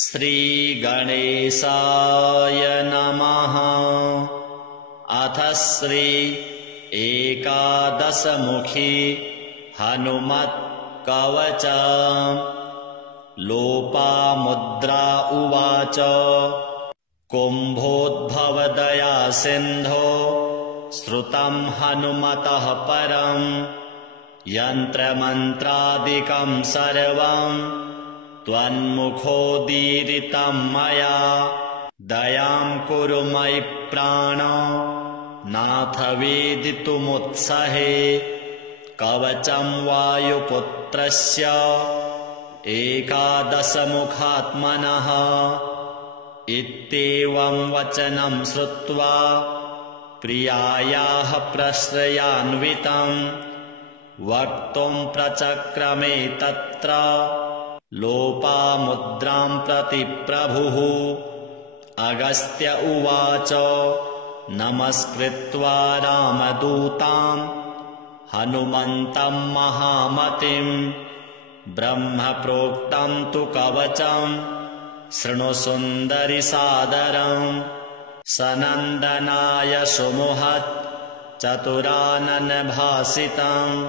श्रीगणेशाय नमः। अथ श्री एकादशमुखी हनुमत्कवच। लोपामुद्रा उवाच कुम्भोद्भवदया सिन्धो श्रुतं हनुमतः परं यन्त्रमन्त्रादिकं सर्वं त्वन्मुखोदीरितं मया। दयां कुरु मयि प्राण नाथ वेदितुमुत्सहे। कवचं वायुपुत्रस्य एकादशमुखात्मनः। इत्येवं वचनं श्रुत्वा प्रियायाः प्रश्रयान्वितं वक्तुं प्रचक्रमे तत्र लोपामुद्रां प्रति प्रभुः। अगस्त्य उवाच नमस्कृत्वा रामदूतां हनुमन्तं महामतिं। ब्रह्म प्रोक्तं तु कवचं शृणु सुन्दरि सादरं। सनन्दनाय सुमुहत् चतुराननभासितं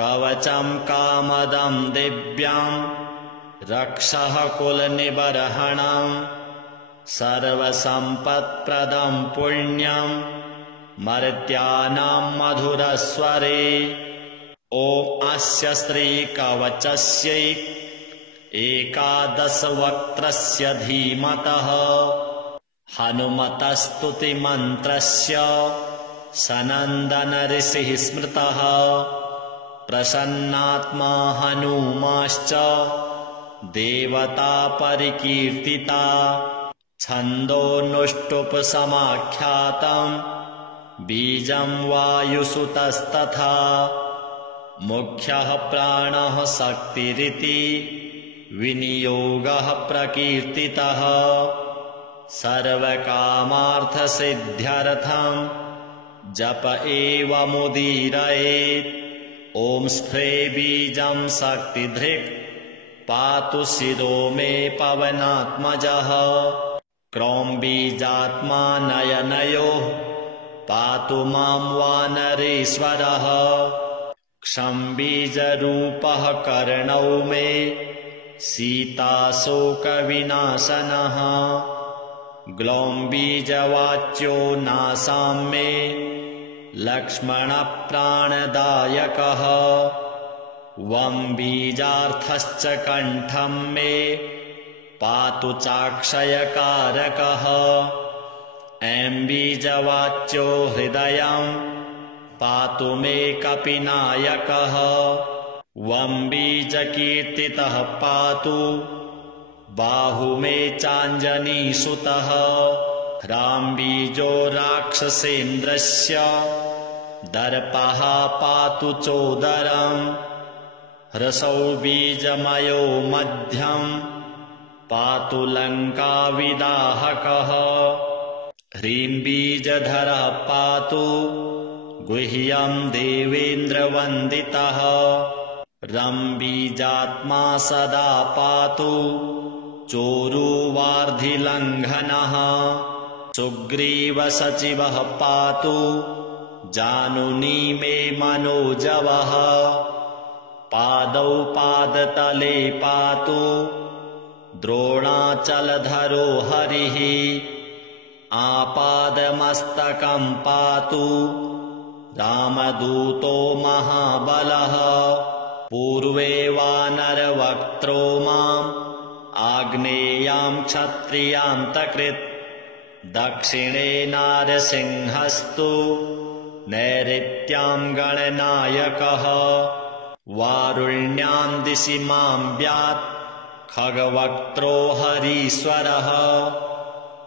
कवचं कामदं दिव्यं रक्षः कुलनिबर्हणं। सर्वसम्पत्प्रदं पुण्यं मर्त्यानां मधुरस्वरे। ॐ अस्य श्रीकवचस्य एकादशवक्त्रस्य धीमतः हनुमतस्तुतिमन्त्रस्य सनन्दन ऋषिः स्मृतः। प्रसन्नात्मा हनूमाश्च देवता परिकीर्तिता। छन्दोनुष्टुप्समाख्यातं बीजं वायुसुतस्तथा। मुख्यः प्राणः शक्तिरिति विनियोगः प्रकीर्तितः। सर्वकामार्थसिद्ध्यर्थं जप एवमुदीरयेत्। ॐ स्फ्रे बीजं शक्तिधृक् पातु शिरो मे पवनात्मजः। क्रौं बीजात्मा नयनयोः पातु मां वानरेश्वरः। क्षं बीजरूपः कर्णौ मे सीताशोकविनाशनः। ग्लौं बीजवाच्यो नासां मे लक्ष्मणप्राणदायकः। वं बीजार्थश्च कण्ठं मे पातु चाक्षयकारकः। ऐं बीजवाच्यो हृदयं पातु मे कपिनायकः। वं बीजकीर्तितः पातु बाहु मे चाञ्जनीसुतः। ह्रां बीजो राक्षसेन्द्रस्य दर्पः पातु चोदरम्। ह्रसौ बीजमयो मध्यं पातु लङ्काविदाहकः। ह्रीं बीजधरः पातु गुह्यं देवेन्द्रवन्दितः। रं बीजात्मा सदा पातु चोरुवार्धिलङ्घनः। सुग्रीवसचिवः पातु जानुनी मे मनोजवः। पादौ पादतले पातु द्रोणाचलधरो हरिः। आपादमस्तकं पातु रामदूतो महाबलः। पूर्वे वानरवक्त्रो माम् आग्नेयां क्षत्रियान्तकृत्। दक्षिणे नारसिंहस्तु नैऋत्यां गणनायकः। वारुण्यां दिशि मां व्यात् खगवक्त्रो हरीश्वरः।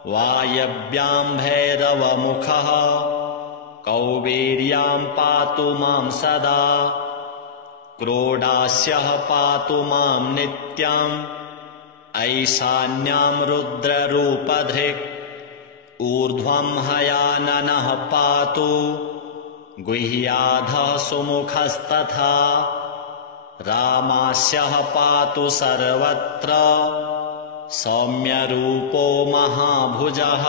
वायव्यां भैरवमुखः कौबेर्यां पातु मां सदा। क्रोडास्यः पातु मां नित्यम् ऐशान्यां रुद्ररूपधृक्। ऊर्ध्वं हयाननः पातु गुह्याधः सुमुखस्तथा। रामास्यः पातु सर्वत्र सौम्यरूपो महाभुजः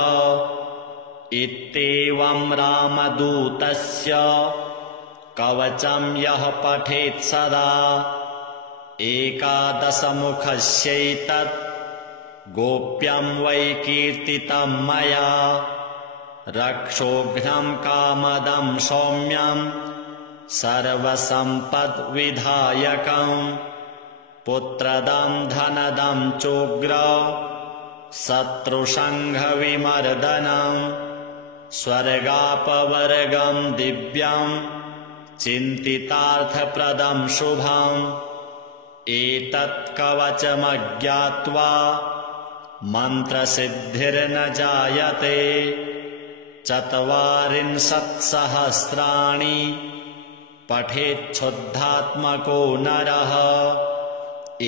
इत्येवं रामदूतस्य कवचं यः पठेत् सदा एकादशमुखस्यैतत् गोप्यं वै कीर्तितं मया रक्षोघ्नं कामदं सौम्यं सर्वसम्पद्विधायकं पुत्रदं धनदं चोग्र शत्रुसंघविमर्दनं स्वर्गापवर्गं दिव्यं चिन्तितार्थप्रदं शुभम् एतत् कवचमज्ञात्वा मन्त्रसिद्धिर्न जायते 40 पठेच्छुद्धात्मको नरः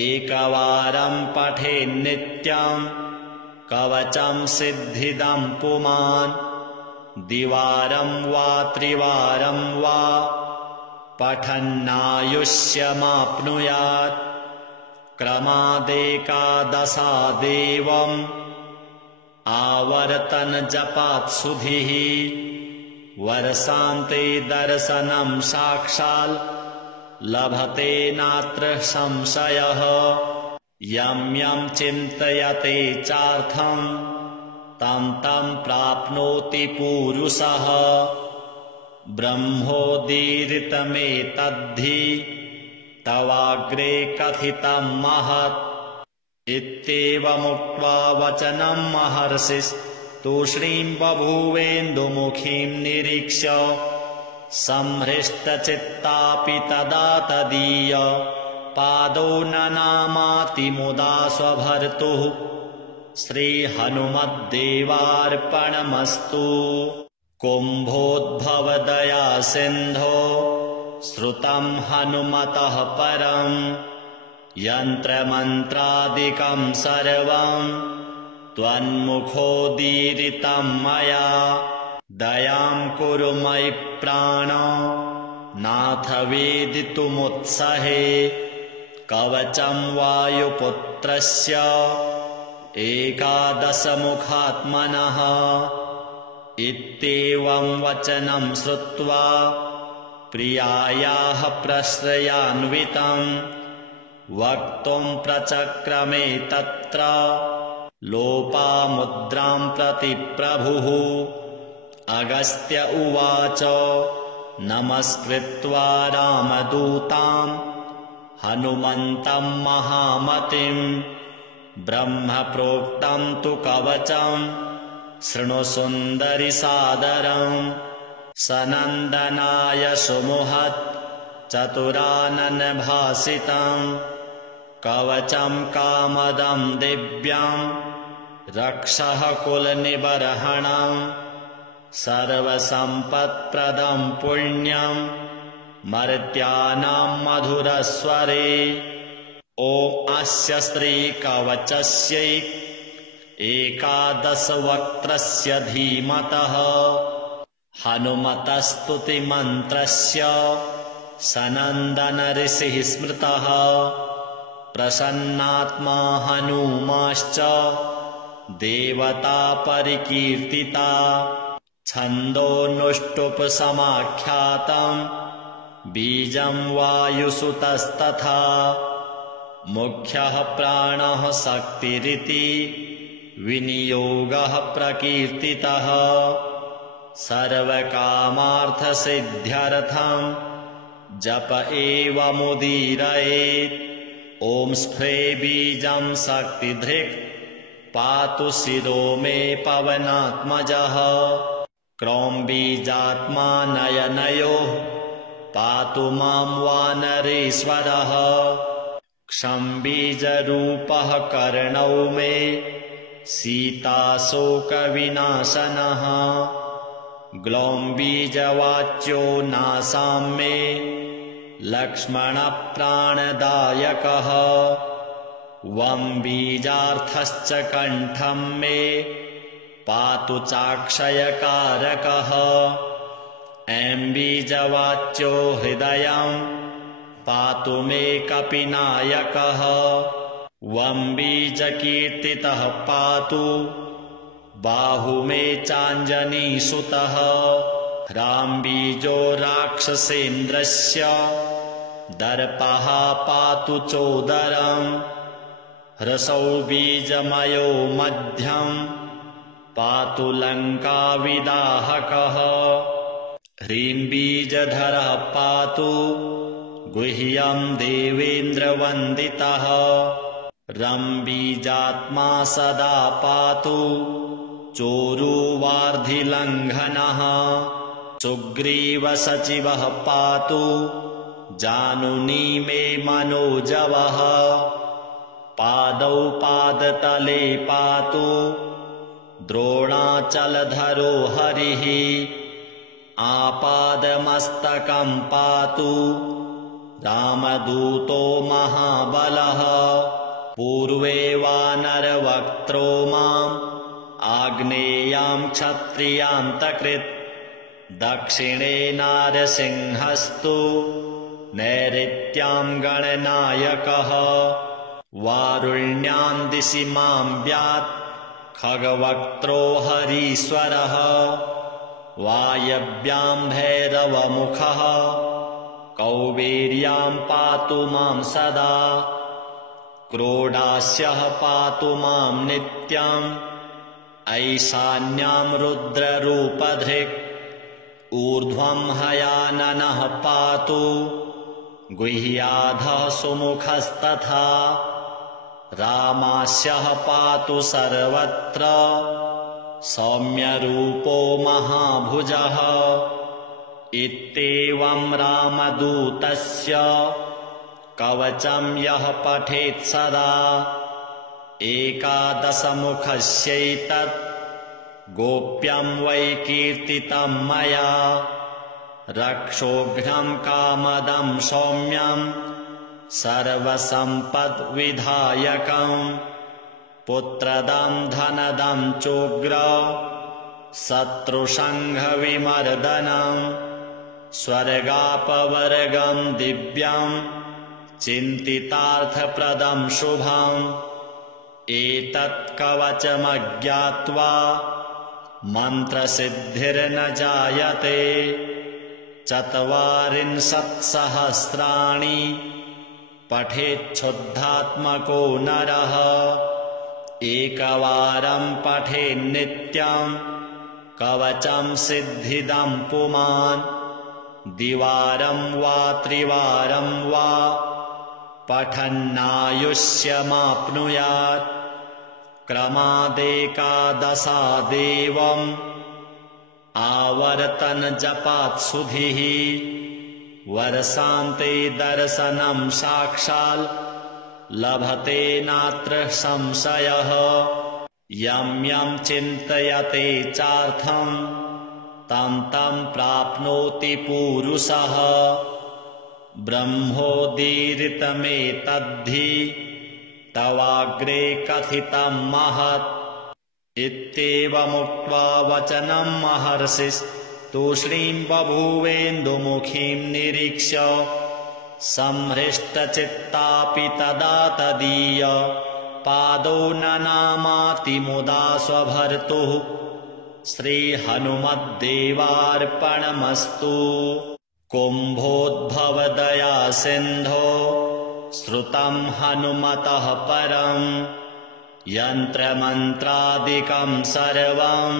एकवारं पठेन्नित्यं कवचं सिद्धिदं पुमान् द्विवारं वा त्रिवारं वा पठन्नायुष्यमाप्नुयात् क्रमादेकादशादेवम् आवर्तन जपात् सुधिः वर्षान्ते दर्शनं साक्षात् लभते नात्र संशयः यं यं चिन्तयते चार्थं तं तं प्राप्नोति पूरुषः ब्रह्मोदीरितमेतद्धि तवाग्रे कथितं महत् इत्येवमुक्त्वा वचनं महर्षिस्तूष्णीं बभूवेन्दुमुखीं निरीक्ष्य संहृष्टचित्तापि तदा तदीय पादो ननामातिमुदा स्वभर्तुः श्रीहनुमद्देवार्पणमस्तु कुम्भोद्भवदया सिन्धो श्रुतं हनुमतः परं यन्त्रमन्त्रादिकं सर्वं त्वन्मुखोदीरितं मया दयां कुरु मयि प्राण नाथ वेदितुमुत्सहे कवचं वायुपुत्रस्य एकादशमुखात्मनः इत्येवं वचनं श्रुत्वा प्रियायाः प्रश्रयान्वितं वक्तुं प्रचक्रमे तत्र लोपामुद्रां प्रति प्रभुः अगस्त्य उवाच नमस्कृत्वा रामदूतां हनुमन्तं महामतिं ब्रह्मप्रोक्तं तु कवचं शृणु सुन्दरि सादरं सनन्दनाय सुमुहत् चतुराननभासितं कवचं कामदं दिव्यं रक्षः कुलनिबर्हणं सर्वसम्पत्प्रदं पुण्यं मर्त्यानां मधुरस्वरे ॐ अस्य श्रीकवचस्य एकादशवक्त्रस्य धीमतः हनुमतस्तुतिमन्त्रस्य सनन्दन ऋषिः स्मृतः प्रसन्नात्मा हनूमाश्च देवता परिकीर्तिता छन्दोनुष्टुप्समाख्यातं बीजं वायुसुतस्तथा मुख्यः प्राणः शक्तिरिति विनियोगः प्रकीर्तितः सर्वकामार्थसिद्ध्यर्थं जप एव मुदीरयेत् ॐ स्फ्रे बीजं शक्तिधृक् पातु शिरो मे पवनात्मजः क्रौं बीजात्मा नयनयोः पातु मां वानरेश्वरः क्षं बीजरूपः कर्णौ मे सीताशोकविनाशनः ग्लौं बीजवाच्यो नासां मे लक्ष्मणप्राणदायकः वं बीजार्थश्च कण्ठं मे पातु चाक्षयकारकः ऐं बीजवाच्यो हृदयं पातु मे कपिनायकः वंबीजकीर्तितः पातु बाहु मे चाञ्जनीसुतः ह्राम्बीजो राक्षसेन्द्रस्य दर्पः पातु चोदरम् ह्रसौ बीजमयो मध्यम् पातु लङ्काविदाहकः ह्रीम्बीजधरः पातु गुह्यम् देवेन्द्रवन्दितः रम्बीजात्मा सदा पातु चोरुवार्धिलङ्घनः सुग्रीवसचिवः पातु जानुनी मे मनोजवः पादौ पादतले पातु द्रोणाचलधरो हरिः आपादमस्तकं पातु रामदूतो महाबलः पूर्वे वानरवक्त्रो माम् आग्नेयां क्षत्रियान्तकृत् दक्षिणे नारसिंहस्तु नैऋत्यां गणनायकः वारुण्यां दिशि मां व्यात् खगवक्त्रो हरीश्वरः वायव्यां भैरवमुखः कौबेर्यां पातु मां सदा क्रोडास्यः पातु मां नित्यम् ऐशान्यां रुद्ररूपधृक् ऊर्ध्वं हयाननः पातु गुह्याधः सुमुखस्तथा रामास्यः पातु सर्वत्र सौम्यरूपो महाभुजः इत्येवं रामदूतस्य कवचं यः पठेत् सदा एकादशमुखस्यैतत् गोप्यं वै कीर्तितं मया रक्षोघ्नं कामदं सौम्यं सर्वसम्पद्विधायकम् पुत्रदं धनदं चोग्र शत्रुसंघविमर्दनम् स्वर्गापवर्गं दिव्यं चिन्तितार्थप्रदं शुभम् एतत् कवचमज्ञात्वा मन्त्रसिद्धिर्न जायते 40,000 पठेच्छुद्धात्मको नरः एकवारं पठेन्नित्यं कवचं सिद्धिदं पुमान् द्विवारं वा त्रिवारं वा पठन्नायुष्यमाप्नुयात् क्रमादेकादशादेवम् आवर्तनजपात् सुधिः वर्षान्ते दर्शनं साक्षात् लभते नात्र संशयः यं यं चिन्तयते चार्थं तं तं प्राप्नोति पूरुषः ब्रह्मोदीरितमेतद्धि तवाग्रे कथितं महत् इत्येवमुक्त्वा वचनं महर्षिस्तूष्णीं बभूवेन्दुमुखीं निरीक्ष्य संहृष्टचित्तापि तदा तदीय पादौ ननामातिमुदा स्वभर्तुः श्रीहनुमद्देवार्पणमस्तु। कुम्भोद्भवदया सिन्धो श्रुतं हनुमतः परं यन्त्रमन्त्रादिकं सर्वं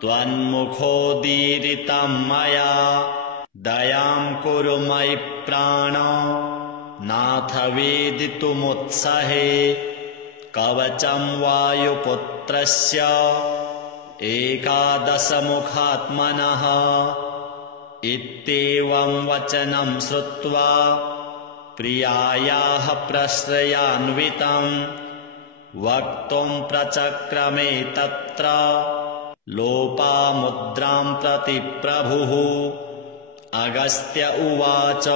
त्वन्मुखोदीरितं मया दयां कुरु मयि प्राण नाथ वेदितुमुत्सहे कवचं वायुपुत्रस्य एकादशमुखात्मनः इत्येवं वचनं श्रुत्वा प्रियायाः प्रश्रयान्वितं वक्तुं प्रचक्रमे तत्र लोपामुद्रां प्रति प्रभुः अगस्त्य उवाच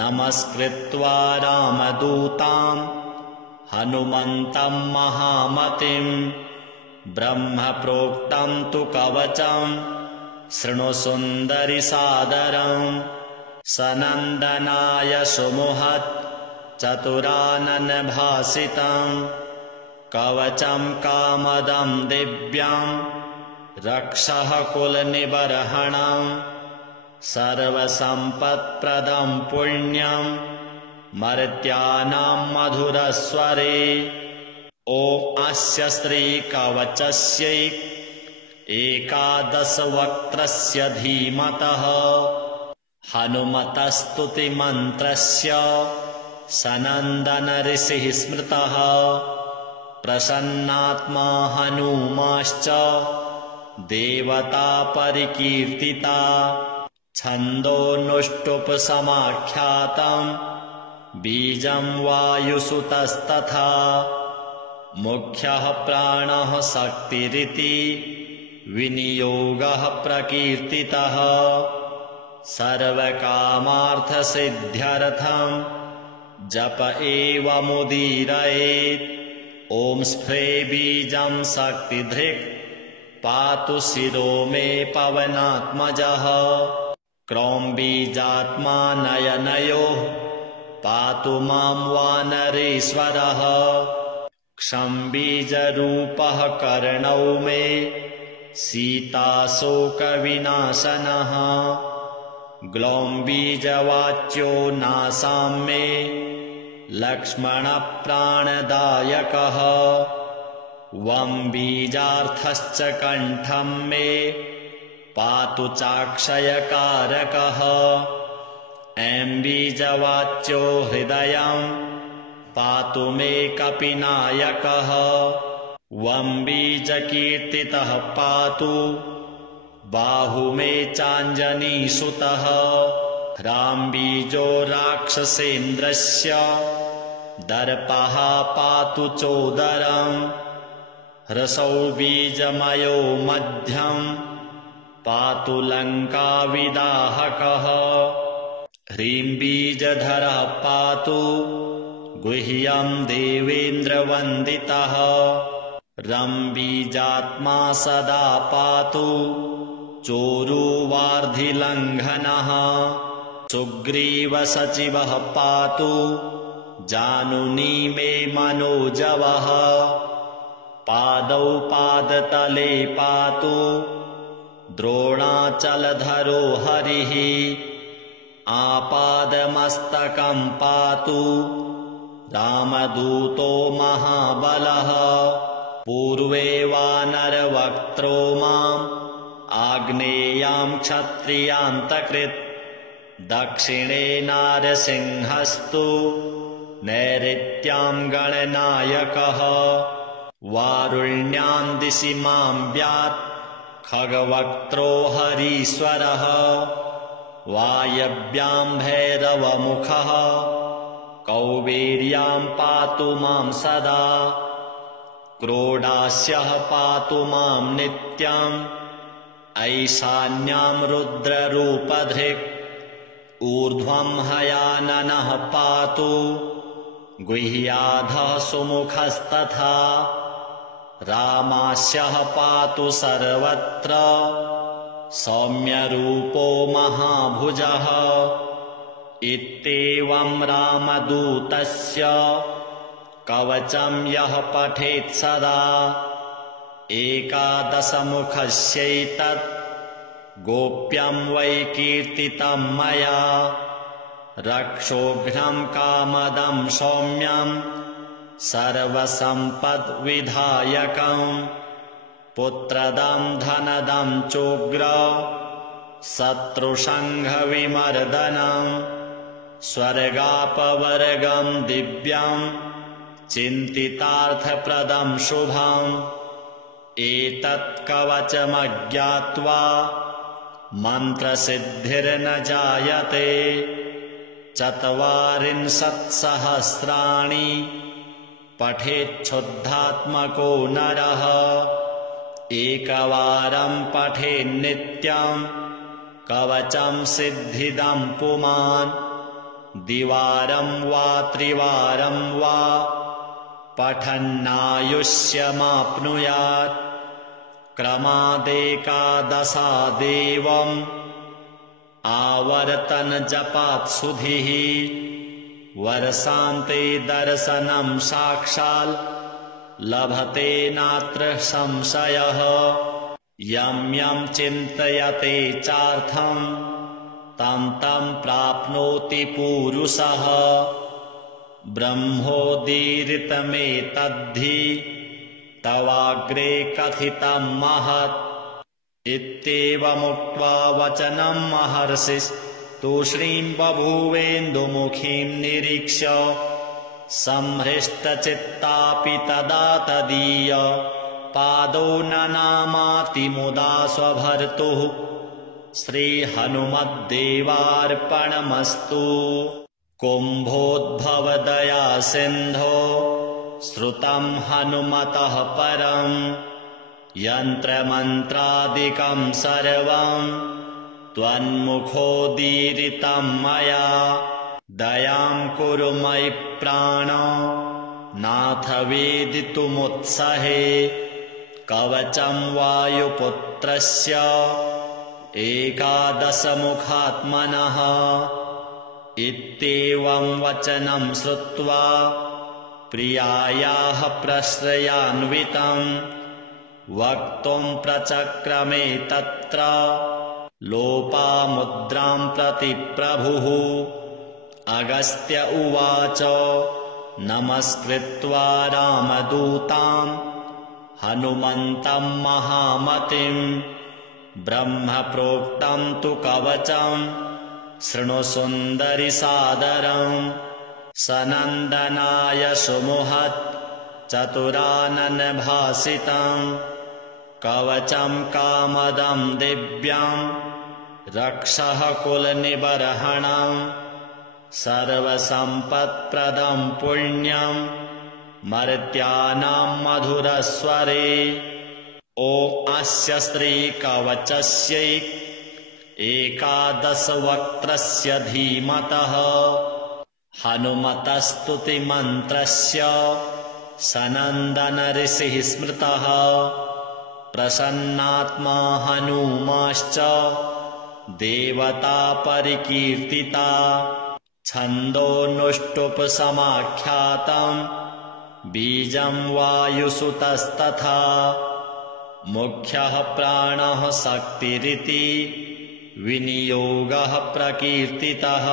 नमस्कृत्वा रामदूतां हनुमन्तं महामतिं ब्रह्मप्रोक्तं तु कवचं शृणु सुन्दरि सादरं सनन्दनाय सुमुहत् चतुराननभासितं कवचं कामदं दिव्यं रक्षः कुलनिबर्हणं सर्वसम्पत्प्रदं पुण्यं मर्त्यानां मधुरस्वरे। ॐ अस्य श्रीकवचस्यै एकादशवक्त्रस्य धीमतः हनुमतस्तुतिमन्त्रस्य सनन्दन ऋषिः स्मृतः प्रसन्नात्मा हनूमाश्च देवता परिकीर्तिता छन्दोनुष्टुप्-समाख्यातं बीजं वायुसुतस्तथा मुख्यः प्राणः शक्तिरिति विनियोगः प्रकीर्तितः सर्वकामार्थसिद्ध्यर्थं जप एवमुदीरयेत्। ॐ स्फ्रे बीजं शक्तिधृक् पातु शिरो मे पवनात्मजः क्रौं बीजात्मा नयनयोः पातु मां वानरेश्वरः क्षं बीजरूपः कर्णौ मे सीताशोकविनाशनः ग्लौं बीजवाच्यो नासां मे लक्ष्मणप्राणदायकः वं बीजार्थश्च कण्ठं मे पातु चाक्षयकारकः ऐं बीजवाच्यो हृदयं पातु मे कपिनायकः वं बीजकीर्तितः पातु बाहु मे चाञ्जनीसुतः ह्रां बीजो राक्षसेन्द्रस्य दर्पः पातु चोदरं ह्रसौ बीजमयो मध्यं पातु लङ्काविदाहकः ह्रीं बीजधरः पातु गुह्यं देवेन्द्रवन्दितः रं बीजात्मा सदा पातु चोरुवार्धिलङ्घनः सुग्रीवसचिवः पातु जानुनी मे मनोजवः पादौ पादतले पातु द्रोणाचलधरो हरिः आपादमस्तकं पातु रामदूतो महाबलः पूर्वे वानरवक्त्रो माम् आग्नेयां क्षत्रियान्तकृत् दक्षिणे नारसिंहस्तु नैऋत्यां गणनायकः वारुण्यां दिशि मां व्यात् खगवक्त्रो हरीश्वरः वायव्यां भैरवमुखः कौबेर्यां पातु मां सदा क्रोडास्यः पातु मां नित्यम् ऐशान्यां रुद्ररूपधृक् ऊर्ध्वं हयाननः पातु गुह्याधः सुमुखस्तथा रामास्यः पातु सर्वत्र सौम्यरूपो महाभुजः इत्येवं रामदूतस्य कवचं यः पठेत् सदा एकादशमुखस्यैतत् गोप्यं वै कीर्तितं मया रक्षोघ्नं कामदं सौम्यं सर्वसम्पद्विधायकं पुत्रदं धनदं चोग्र शत्रुसंघविमर्दनं स्वर्गापवर्गं दिव्यं चिन्तितार्थप्रदं शुभम् एतत् कवचमज्ञात्वा मन्त्रसिद्धिर्न जायते 40 पठेच्छुद्धात्मको नरः एकवारं पठेन्नित्यं कवचं सिद्धिदं पुमान् द्विवारं वा त्रिवारं वा पठन्नायुष्यमाप्नुयात् क्रमादेकादशादेवम् आवर्तन जपात् सुधिः वर्षान्ते दर्शनं साक्षात् लभते नात्र संशयः यं यं चिन्तयते चार्थं तं तं प्राप्नोति पूरुषः ब्रह्मोदीरितमेतद्धि तवाग्रे कथितं महत् इत्येवमुक्त्वा वचनं महर्षिस्तूष्णीं बभूवेन्दुमुखीं निरीक्ष्य संहृष्टचित्तापि तदा तदीय पादौ ननामातिमुदा स्वभर्तुः श्रीहनुमद्देवार्पणमस्तु। कुम्भोद्भवदया सिन्धो श्रुतं हनुमतः परं यन्त्रमन्त्रादिकं सर्वं त्वन्मुखोदीरितं मया दयां कुरु मयि प्राणो नाथ वेदितुमुत्सहे कवचं वायुपुत्रस्य एकादशमुखात्मनः इत्येवं वचनं श्रुत्वा प्रियायाः प्रश्रयान्वितं वक्तुं प्रचक्रमे तत्र लोपामुद्रां प्रति प्रभुः अगस्त्य उवाच नमस्कृत्वा रामदूतां हनुमन्तं महामतिं ब्रह्मप्रोक्तं तु कवचं शृणु सुन्दरि सादरं सनन्दनाय सुमुहत् चतुराननभासितं कवचं कामदं दिव्यं रक्षः कुलनिबर्हणं सर्वसम्पत्प्रदं पुण्यं मर्त्यानां मधुरस्वरे ॐ अस्य श्रीकवचस्य एकादशवक्त्रस्य धीमतः हनुमतस्तुतिमन्त्रस्य सनन्दनऋषिः स्मृतः प्रसन्नात्मा हनूमाश्च देवता परिकीर्तिता छन्दोनुष्टुप्समाख्यातं बीजं वायुसुतस्तथा मुख्यः प्राणः शक्तिरिति विनियोगः प्रकीर्तितः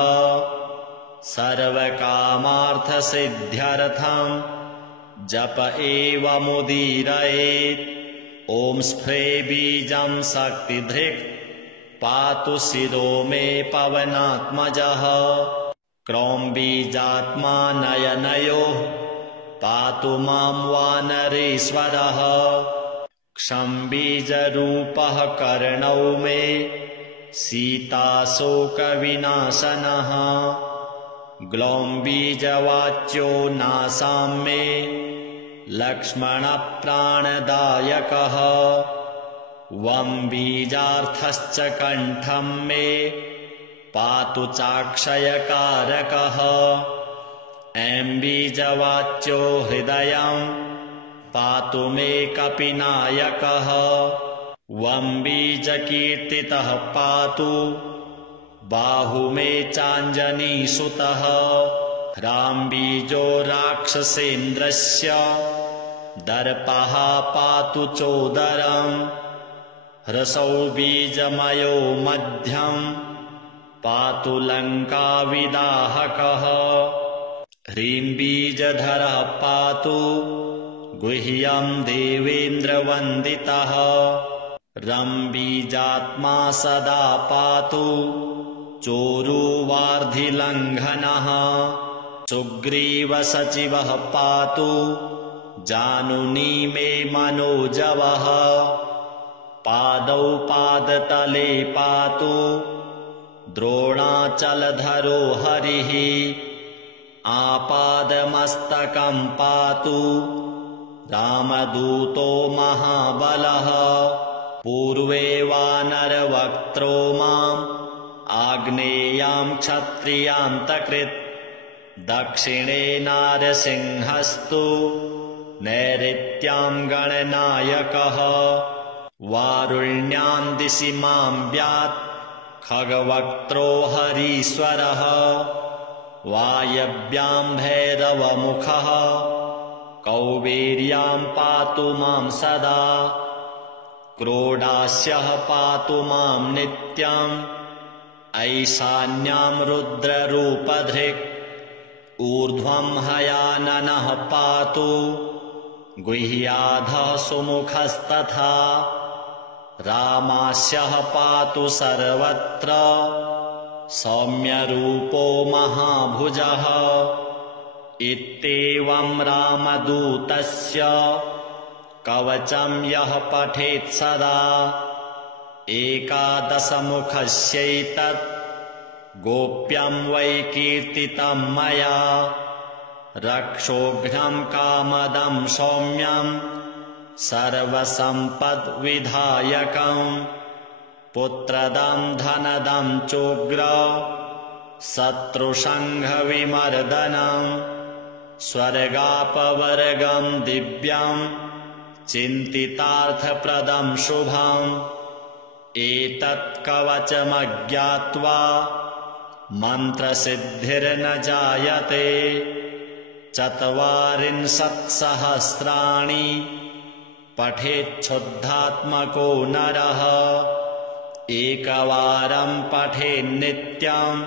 सर्वकामार्थसिद्ध्यर्थं जप एव मुदीरयेत् ॐ स्फ्रे बीजं शक्तिधृक् पातु शिरो मे पवनात्मजः क्रौं बीजात्मा नयनयोः पातु मां वानरेश्वरः क्षं बीजरूपः कर्णौ मे सीताशोकविनाशनः ग्लौं बीजवाच्यो नासां मे लक्ष्मणप्राणदायकः वं बीजार्थश्च कण्ठं मे पातु चाक्षयकारकः ऐं बीजवाच्यो हृदयं पातु मे कपिनायकः वं बीजकीर्तितः पातु बाहु मे चाञ्जनीसुतः ह्रां बीजो राक्षसेन्द्रस्य दर्पः पातु चोदरं ह्रसौ बीजमयो मध्यं पातु लङ्काविदाहकः ह्रीं बीजधरः पातु गुह्यं देवेन्द्रवन्दितः रं बीजात्मा सदा पातु चोरुवार्धिलङ्घनः सुग्रीवसचिवः पातु जानुनी मे मनोजवः पादौ पादतले पातु द्रोणाचलधरो हरिः आपादमस्तकं पातु रामदूतो महाबलः पूर्वे वानरवक्त्रो माम् आग्नेयां क्षत्रियान्तकृत् दक्षिणे नारसिंहस्तु नैऋत्यां गणनायकः वारुण्यां दिशि मां व्यात् खगवक्त्रो हरीश्वरः वायव्याम् भैरवमुखः कौबेर्याम् पातु माम् सदा क्रोडास्यः पातु माम् नित्यम् ऐशान्याम् रुद्ररूपधृक् ऊर्ध्वम् हयाननः पातु गुह्याधः सुमुखस्तथा रामास्यः पातु सर्वत्र सौम्यरूपो महाभुजः इत्येवम् रामदूतस्य कवचम् यः पठेत् सदा एकादशमुखस्यैतत् गोप्यम् वै कीर्तितम् मया रक्षोघ्नम् कामदम् सौम्यम् सर्वसम्पद्विधायकम् पुत्रदम् धनदम् चोग्र शत्रुसङ्घविमर्दनम् स्वर्गापवर्गम् दिव्यम् चिन्तितार्थप्रदम् शुभम् एतत् कवचमज्ञात्वा मन्त्रसिद्धिर्न जायते 40,000 पठेच्छुद्धात्मको नरः एकवारम् पठेन्नित्यम्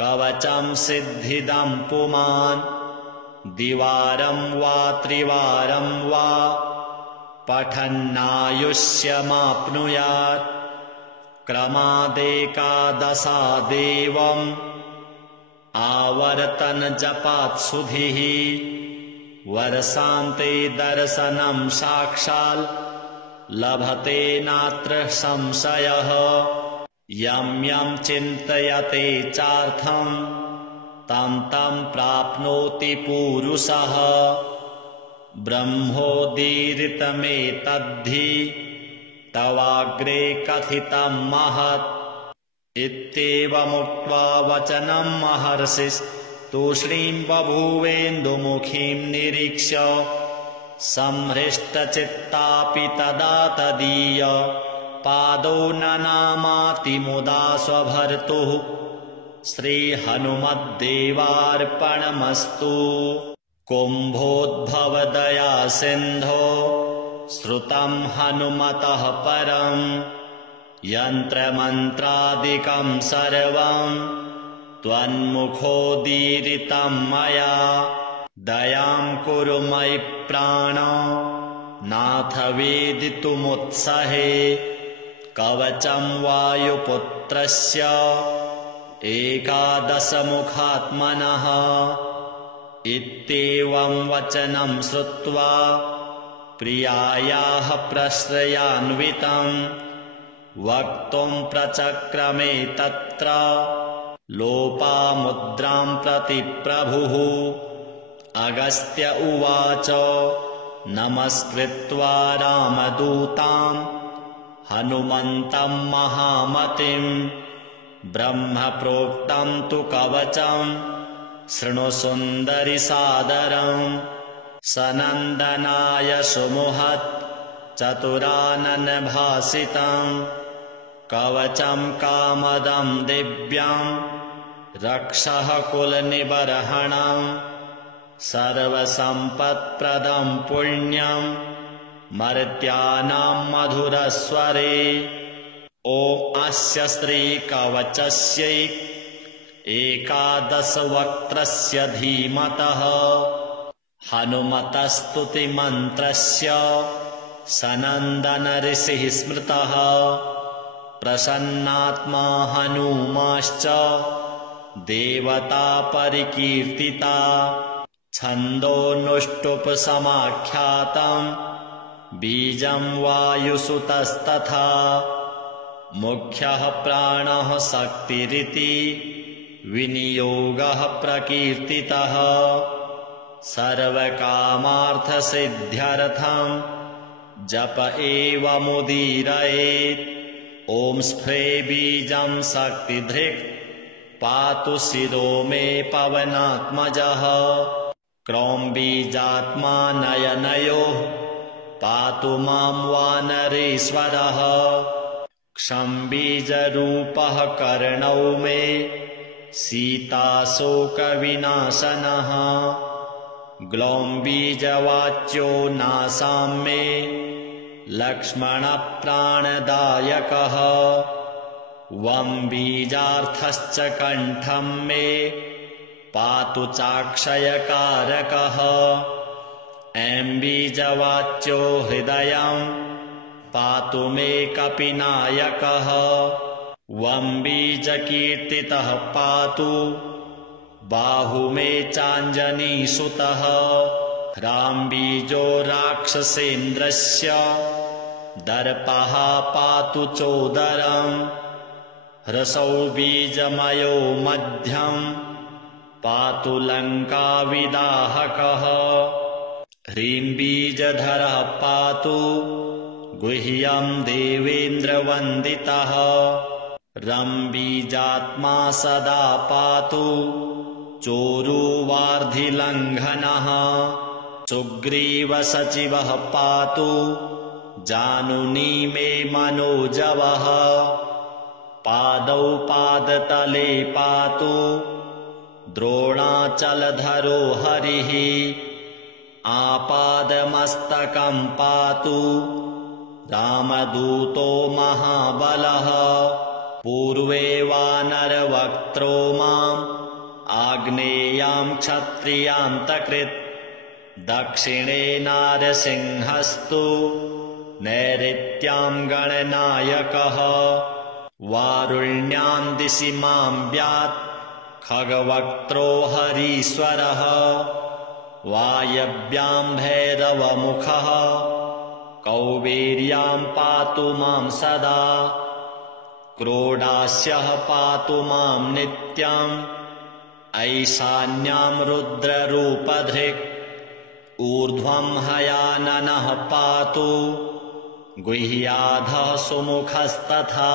कवचम् सिद्धिदम् पुमान् द्विवारम् वा त्रिवारम् वा पठन्नायुष्यमाप्नुयात् क्रमादेकादशादेवम् आवर्तन जपात् सुधिः वर्षान्ते दर्शनम् साक्षात् लभते नात्र संशयः यम् यम् चिन्तयते चार्थम् तम् तम् प्राप्नोति पूरुषः ब्रह्मोदीरितमेतद्धि तवाग्रे कथितम् महत् इत्येवमुक्त्वा वचनम् महर्षिस्तूष्णीम् बभूवेन्दुमुखीम् निरीक्ष्य संहृष्टचित्तापि तदा तदीय पादौ ननामातिमुदा स्वभर्तुः श्रीहनुमद्देवार्पणमस्तु। कुम्भोद्भवदया सिन्धो श्रुतम् हनुमतः परम् यन्त्रमन्त्रादिकम् सर्वम् त्वन्मुखोदीरितम् मया दयाम् कुरु मयि प्राण नाथ वेदितुमुत्सहे कवचम् वायुपुत्रस्य एकादशमुखात्मनः इत्येवम् वचनम् श्रुत्वा प्रियायाः प्रश्रयान्वितम् वक्तुम् प्रचक्रमे तत्र लोपामुद्राम् प्रति प्रभुः अगस्त्य उवाच नमस्कृत्वा रामदूताम् हनुमन्तम् महामतिम् ब्रह्म प्रोक्तम् तु कवचम् शृणु सुन्दरि सादरम् सनन्दनाय सुमुहत् चतुराननभासितम् कवचम् कामदम् दिव्यम् रक्षः कुलनिबर्हणम् सर्वसम्पत्प्रदम् पुण्यम् मर्त्यानाम् मधुरस्वरे ॐ अस्य श्रीकवचस्यै एकादशवक्त्रस्य धीमतः हनुमतस्तुतिमन्त्रस्य सनन्दन ऋषिः स्मृतः प्रसन्नात्मा हनूमाश्च देवता परिकीर्तिता छन्दोनुष्टुप्समाख्यातम् बीजम् वायुसुतस्तथा मुख्यः प्राणः शक्तिरिति विनियोगः प्रकीर्तितः सर्वकामार्थसिद्ध्यर्थम् जप एवमुदीरयेत् ॐ स्फ्रे बीजम् शक्तिधृक् पातु शिरो मे पवनात्मजः क्रौं बीजात्मा नयनयोः पातु माम् वानरेश्वरः क्षं बीजरूपः कर्णौ मे सीताशोकविनाशनः ग्लौं बीजवाच्यो नासां मे लक्ष्मणप्राणदायकः वं बीजार्थश्च कण्ठं मे पातु चाक्षयकारकः ऐं बीजवाच्यो हृदयं पातु मे कपिनायकः वं बीजकीर्तितः पातु बाहु मे चाञ्जनीसुतः ह्रां बीजो राक्षसेन्द्रस्य दर्पः पातु चोदरम् ह्रसौ बीजमयो मध्यं पातु लङ्काविदाहकः ह्रीं बीजधरः पातु गुह्यं देवेन्द्रवन्दितः रं बीजात्मा सदा पातु चोरुवार्धिलङ्घनः सुग्रीवसचिवः पातु जानुनी मे मनोजवः पादौ पादतले पातु द्रोणाचलधरो हरिः आपादमस्तकं पातु रामदूतो महाबलः पूर्वे वानरवक्त्रो माम् आग्नेयां क्षत्रियान्तकृत् दक्षिणे नारसिंहस्तु नैऋत्यां गणनायकः वारुण्यां दिशि मां व्यात् खगवक्त्रो हरीश्वरः वायव्यां भैरवमुखः कौबेर्यां पातु मां सदा क्रोडास्यः पातु मां नित्यम् ऐशान्यां रुद्ररूपधृक् ऊर्ध्वं हयाननः पातु गुह्याधः सुमुखस्तथा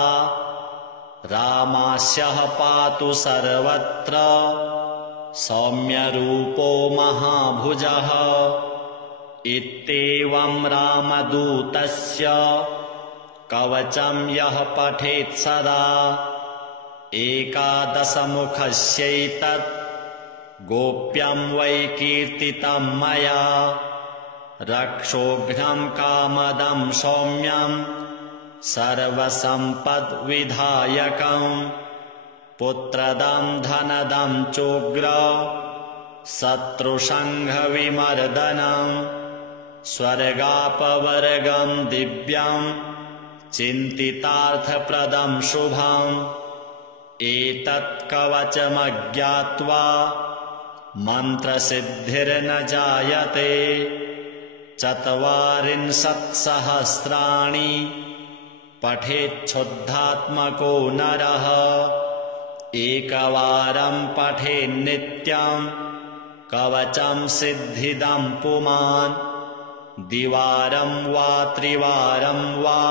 रामास्यः पातु सर्वत्र सौम्यरूपो महाभुजः इत्येवं रामदूतस्य कवचं यः पठेत् सदा एकादशमुखस्यैतत् गोप्यं वै कीर्तितं मया रक्षोघ्नं कामदं सौम्यं सर्वसम्पद्विधायकं पुत्रदं धनदं चोग्र शत्रुसंघविमर्दनं स्वर्गापवर्गं दिव्यं चिन्तितार्थप्रदं शुभम् एतत् कवचमज्ञात्वा मन्त्रसिद्धिर्न जायते 40 पठेच्छुद्धात्मको नरः एकवारं पठेन्नित्यं कवचं सिद्धिदं पुमान् द्विवारं वा त्रिवारं वा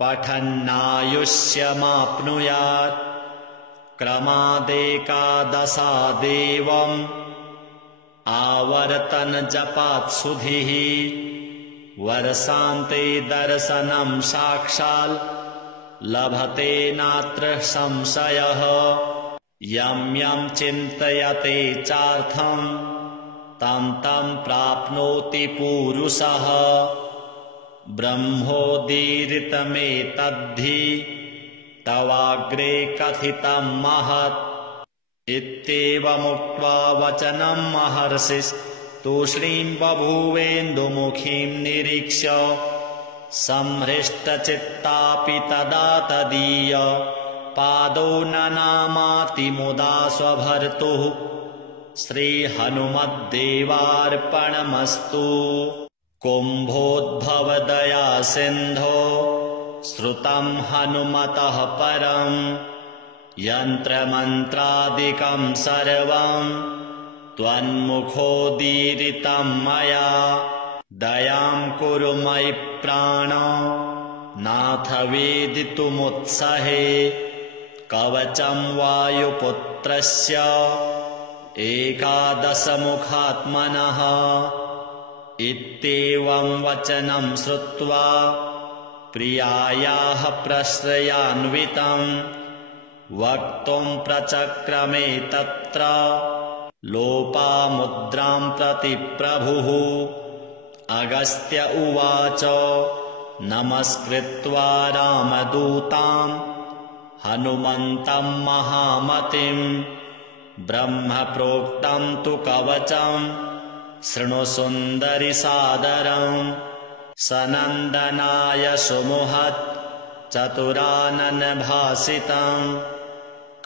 पठन्नायुष्यमाप्नुयात् क्रमादेकादशादेवम् आवर्तनजपात् सुधिः वर्षान्ते दर्शनं साक्षात् लभते नात्र संशयः यं यं चिन्तयते चार्थं तं तं प्राप्नोति पूरुषः ब्रह्मोदीरितमेतद्धि तवाग्रे कथितं महत् इत्येवमुक्त्वा वचनं महर्षिस्तूष्णीं बभूवेन्दुमुखीं निरीक्ष्य संहृष्टचित्तापि तदा तदीय पादौ ननामातिमुदा स्वभर्तुः श्रीहनुमद्देवार्पणमस्तु। कुम्भोद्भवदया सिन्धो श्रुतं हनुमतः परं यन्त्रमन्त्रादिकं सर्वं त्वन्मुखोदीरितं मया दयां कुरु मयि प्राण नाथ वेदितुमुत्सहे कवचं वायुपुत्रस्य एकादशमुखात्मनः इत्येवं वचनं श्रुत्वा प्रियायाः प्रश्रयान्वितं वक्तुं प्रचक्रमे तत्र लोपामुद्रां प्रति प्रभुः। अगस्त्य उवाच नमस्कृत्वा रामदूतां हनुमन्तं महामतिं ब्रह्म प्रोक्तं तु कवचं शृणु सुन्दरि सादरं। सनन्दनाय सुमुहत् चतुराननभासितं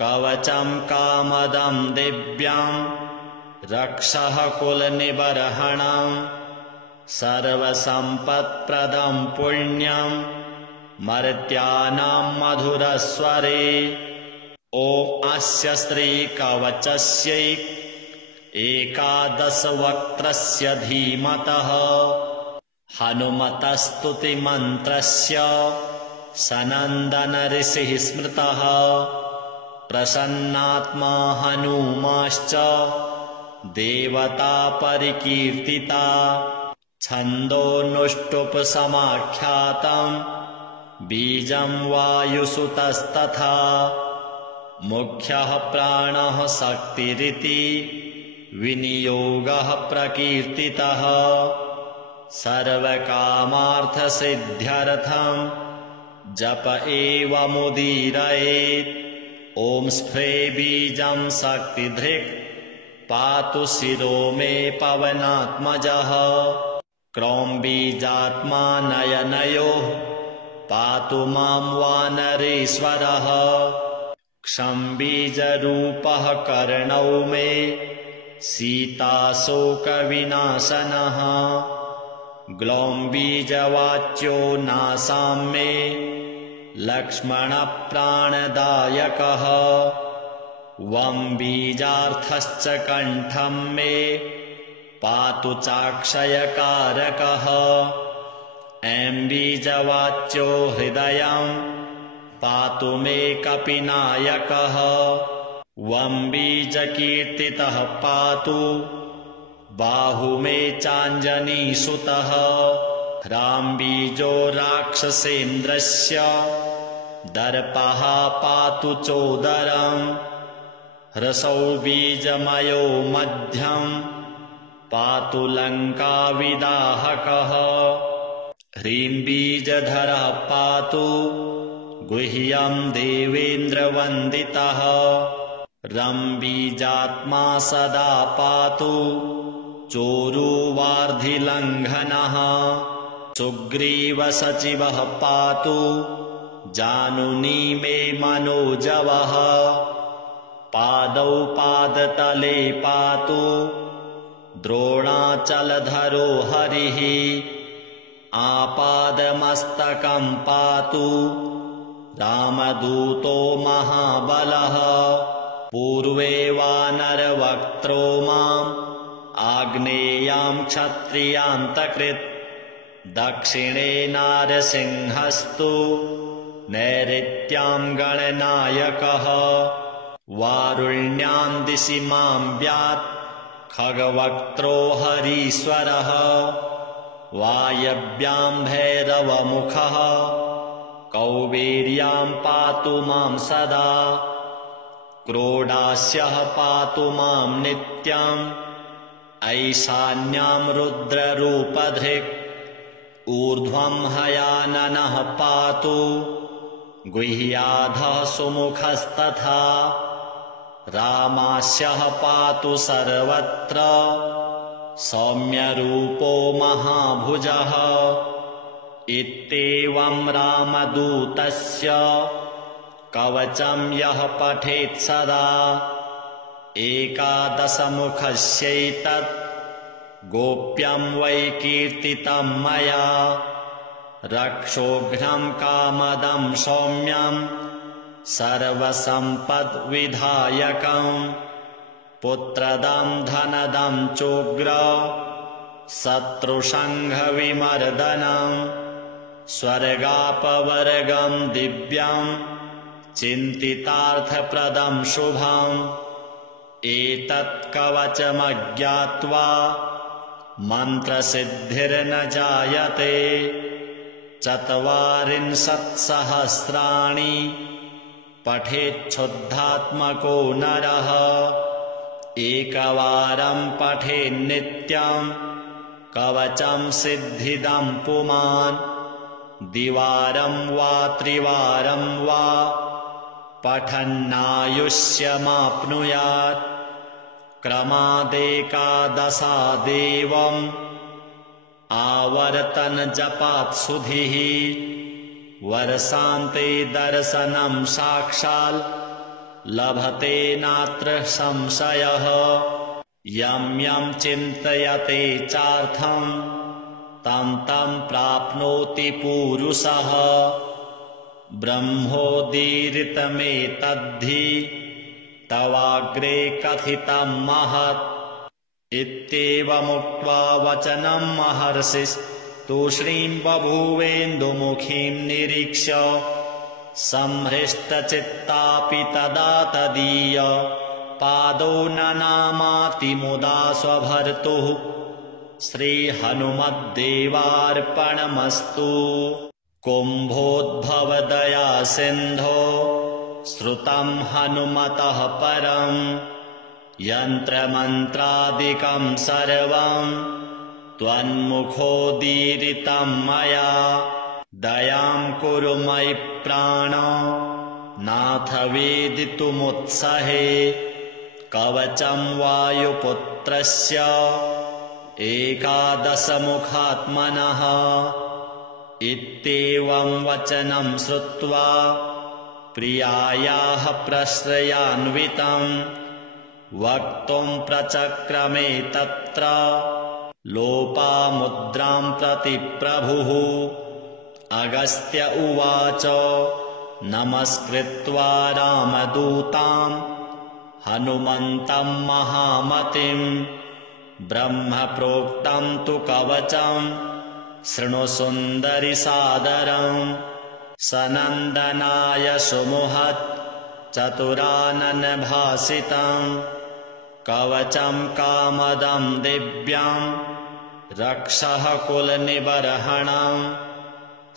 कवचं कामदं दिव्यं रक्षः कुलनिबर्हणं। सर्वसम्पत्प्रदं पुण्यं मर्त्यानां मधुरस्वरे। ॐ अस्य श्रीकवचस्य एकादशवक्त्रस्य धीमतः हनुमतस्तुतिमन्त्रस्य सनन्दन ऋषिः स्मृतः। प्रसन्नात्मा हनूमाश्च देवता परिकीर्तिता। छन्दोनुष्टुप्-समाख्यातं बीजं वायुसुतस्तथा। मुख्यः प्राणः शक्तिरिति विनियोगः प्रकीर्तितः। सर्वकामार्थसिद्ध्यर्थं जप एवमुदीरयेत्। ॐ स्फ्रे बीजं शक्तिधृक् पातु शिरो मे पवनात्मजः। क्रौं बीजात्मा नयनयोः पातु मां वानरेश्वरः। क्षं बीजरूपः कर्णौ मे सीताशोकविनाशनः। ग्लौं बीजवाच्यो नासां मे लक्ष्मणप्राणदायकः। वं बीजार्थश्च कण्ठं मे पातु चाक्षयकारकः। ऐं बीजवाच्यो हृदयं पातु मे कपिनायकः। वं बीजकीर्तितः पातु बाहु मे चाञ्जनीसुतः। ह्रां बीजो राक्षसेन्द्रस्य दर्पः पातु चोदरम्। ह्रसौ बीजमयो मध्यं पातु लङ्काविदाहकः। ह्रीं बीजधरः पातु गुह्यं देवेन्द्रवन्दितः। रं बीजात्मा सदा पातु चोरुवार्धिलङ्घनः। सुग्रीवसचिवः पातु जानुनी मे मनोजवः। पादौ पादतले पातु द्रोणाचलधरो हरिः। आपादमस्तकं पातु रामदूतो महाबलः। पूर्वे वानरवक्त्रो माम् आग्नेयां क्षत्रियान्तकृत्। दक्षिणे नारसिंहस्तु नैऋत्यां गणनायकः। वारुण्यां दिशि मां व्यात् खगवक्त्रो हरीश्वरः। वायव्यां भैरवमुखः कौबेर्यां पातु मां सदा। क्रोडास्यः पातु मां नित्यम् ऐशान्यां रुद्ररूपधृक्। ऊर्ध्वं हयाननः पातु गुह्याधः सुमुखस्तथा। रामास्यः पातु सर्वत्र सौम्यरूपो महाभुजः। इत्येवं रामदूतस्य कवचं यः पठेत् सदा एकादशमुखस्यैतत् गोप्यं वै कीर्तितं मया। रक्षोघ्नं कामदं सौम्यं सर्वसम्पद्विधायकं पुत्रदं धनदं चोग्र शत्रुसंघविमर्दनं। स्वर्गापवर्गं दिव्यं चिन्तितार्थप्रदं शुभम्। एतत् कवचमज्ञात्वा मन्त्रसिद्धिर्न जायते। 44 सहस्राणि पठेच्छुद्धात्मको नरः एकवारं पठेन्नित्यं कवचं सिद्धिदं पुमान् द्विवारं वा त्रिवारं वा पठन्नायुष्यमाप्नुयात् क्रमादेकादशादेवम् आवर्तनजपात् सुधिः वर्षान्ते दर्शनं साक्षात् लभते नात्र संशयः यं यं चिन्तयते चार्थं तं तं प्राप्नोति पूरुषः ब्रह्मोदीरितमेतद्धि तवाग्रे कथितं महत् इत्येवमुक्त्वा वचनं महर्षिस्तूष्णीं बभूवेन्दुमुखीं निरीक्ष्य संहृष्टचित्तापि तदा तदीय पादौ ननामातिमुदा स्वभर्तुः श्रीहनुमद्देवार्पणमस्तु। कुम्भोद्भवदया सिन्धो श्रुतं हनुमतः परं यन्त्रमन्त्रादिकं सर्वं त्वन्मुखोदीरितं मया दयां कुरु मयि प्राण नाथ वेदितुमुत्सहे कवचं वायुपुत्रस्य एकादशमुखात्मनः इत्येवं वचनं श्रुत्वा प्रियायाः प्रश्रयान्वितं वक्तुं प्रचक्रमे तत्र लोपामुद्रां प्रति प्रभुः अगस्त्य उवाच नमस्कृत्वा रामदूतां हनुमन्तं महामतिं ब्रह्मप्रोक्तं तु कवचं शृणु सुन्दरि सादरं सनन्दनाय सुमुहत् चतुराननभासितं कवचं कामदं दिव्यं रक्षः कुलनिबर्हणं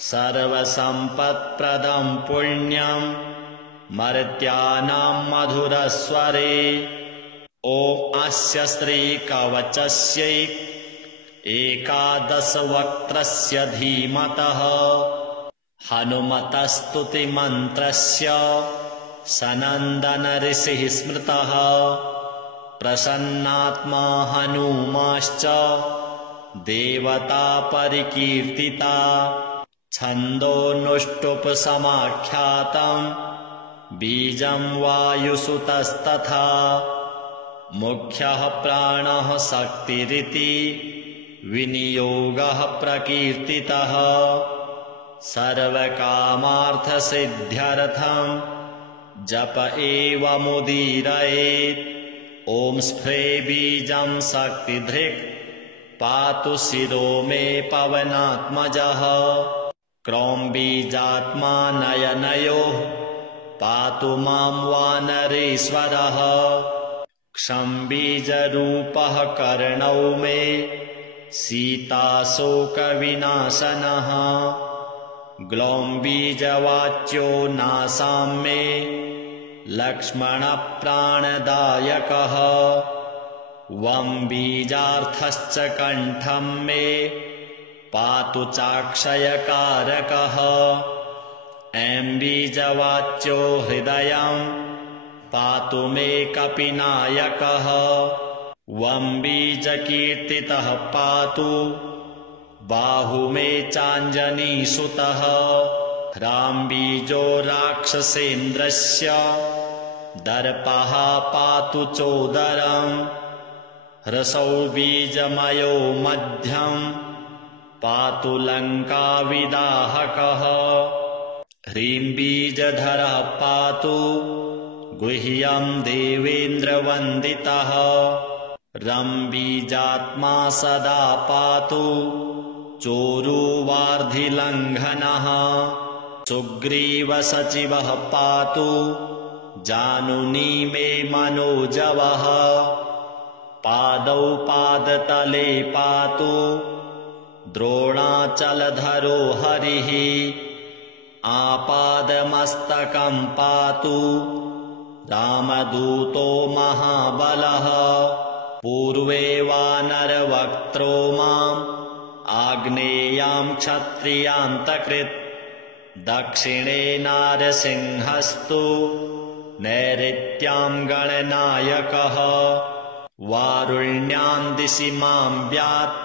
सर्वसम्पत्प्रदं पुण्यं मर्त्यानां मधुरस्वरे ॐ अस्य श्रीकवचस्य एकादशवक्त्रस्य धीमतः हनुमतस्तुतिमन्त्रस्य सनन्दन ऋषिः स्मृतः प्रसन्नात्मा हनूमाश्च देवता परिकीर्तिता छन्दोनुष्टुप्समाख्यातं बीजं वायुसुतस्तथा मुख्यः प्राणः शक्तिरिति विनियोगः प्रकीर्तितः सर्वकामार्थसिद्ध्यर्थं जप एवमुदीरयेत् ॐ स्फ्रे बीजं शक्तिधृक् पातु शिरो मे पवनात्मजः क्रौं बीजात्मा नयनयोः पातु मां वानरेश्वरः क्षं बीजरूपः कर्णौ मे सीताशोकविनाशनः ग्लौं बीजवाच्यो नासां मे लक्ष्मणप्राणदायकः वं बीजार्थश्च कण्ठं मे पातु चाक्षयकारकः ऐं बीजवाच्यो हृदयं पातु मे कपिनायकः वं बीजकीर्तितः पातु बाहु मे चाञ्जनीसुतः ह्रां बीजो राक्षसेन्द्रस्य दर्पः पातु चोदरम् ह्रसौ बीजमयो मध्यं पातु लङ्काविदाहकः ह्रीं बीजधरः पातु गुह्यं देवेन्द्रवन्दितः रं बीजात्मा सदा पातु चोरुवार्धिलङ्घनः सुग्रीवसचिवः पातु जानुनी मे मनोजवः पादौ पादतले पातु द्रोणाचलधरो हरिः आपादमस्तकं पातु रामदूतो महाबलः पूर्वे वानरवक्त्रो माम् आग्नेयां क्षत्रियान्तकृत् दक्षिणे नारसिंहस्तु नैऋत्यां गणनायकः वारुण्यां दिशि मां व्यात्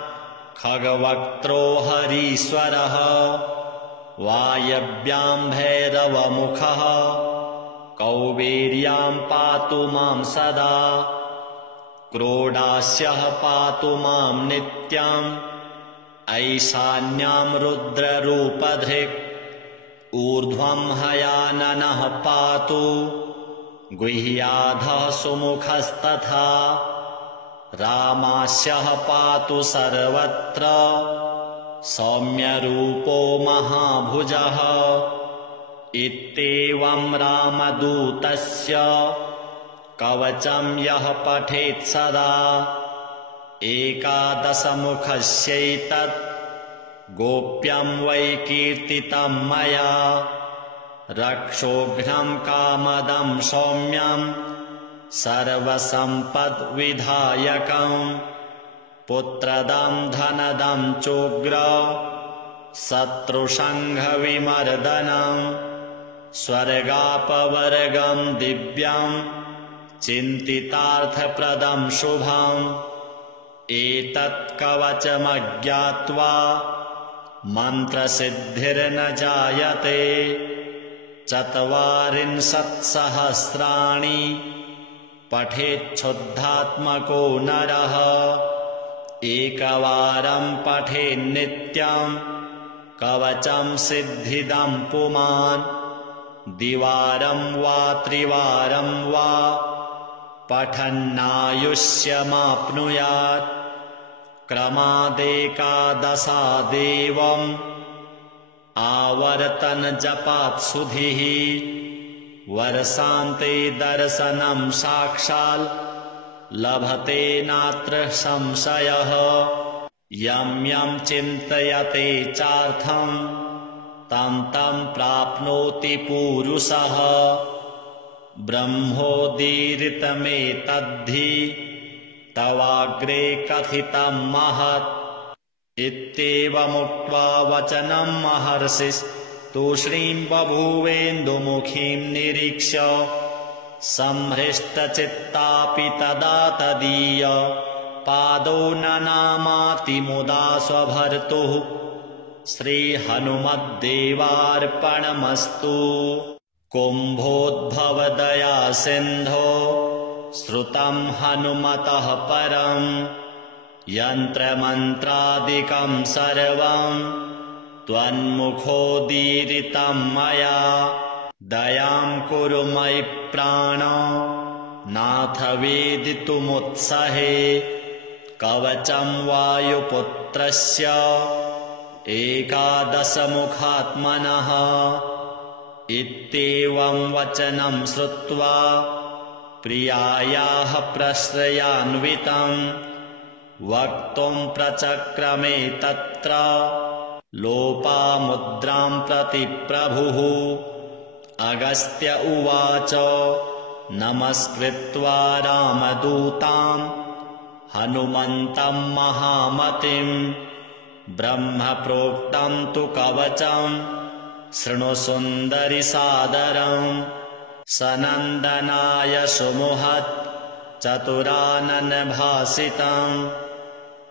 खगवक्त्रो हरीश्वरः वायव्यां भैरवमुखः कौबेर्यां पातु मां सदा क्रोडास्यः पातु मां नित्यम् ऐशान्यां रुद्ररूपधृक् ऊर्ध्वं हयाननः पातु गुह्याधः सुमुखस्तथा रामास्यः पातु सर्वत्र सौम्यरूपो महाभुजः इत्येवं रामदूतस्य कवचं यः पठेत् सदा एकादशमुखस्यैतत् गोप्यं वै कीर्तितं मया रक्षोघ्नं कामदं सौम्यं सर्वसम्पद्विधायकं पुत्रदं धनदं चोग्र शत्रुसंघविमर्दनं स्वर्गापवर्गं दिव्यं चिन्तितार्थप्रदं शुभम् एतत् कवचमज्ञात्वा मन्त्रसिद्धिर्न जायते 40 पठेच्छुद्धात्मको नरः एकवारं पठेन्नित्यं कवचं सिद्धिदं पुमान् द्विवारं वा त्रिवारं वा पठन्नायुष्यमाप्नुयात् क्रमादेकादशादेवम् आवर्तनजपात् सुधिः वर्षान्ते दर्शनं साक्षात् लभते नात्र संशयः यं यं चिन्तयते चार्थं तं तं प्राप्नोति पूरुषः ब्रह्मोदीरितमेतद्धि तवाग्रे कथितं महत् इत्येवमुक्त्वा वचनं महर्षिस्तूष्णीं बभूवेन्दुमुखीं निरीक्ष्य संहृष्टचित्तापि तदा तदीय पादौ ननामातिमुदा स्वभर्तुः श्रीहनुमद्देवार्पणमस्तु। कुम्भोद्भवदया सिन्धो श्रुतं हनुमतः परम् यन्त्रमन्त्रादिकं सर्वं त्वन्मुखोदीरितं मया दयां कुरु मयि प्राण नाथ वेदितुमुत्सहे कवचं वायुपुत्रस्य 11मुखात्मनः इत्येवं वचनं श्रुत्वा प्रियायाः प्रश्रयान्वितं वक्तुं प्रचक्रमे तत्र लोपामुद्रां प्रति प्रभुः अगस्त्य उवाच नमस्कृत्वा रामदूतां हनुमन्तं महामतिं ब्रह्मप्रोक्तं तु कवचं शृणु सुन्दरि सादरं सनन्दनाय सुमुहत् चतुराननभासितं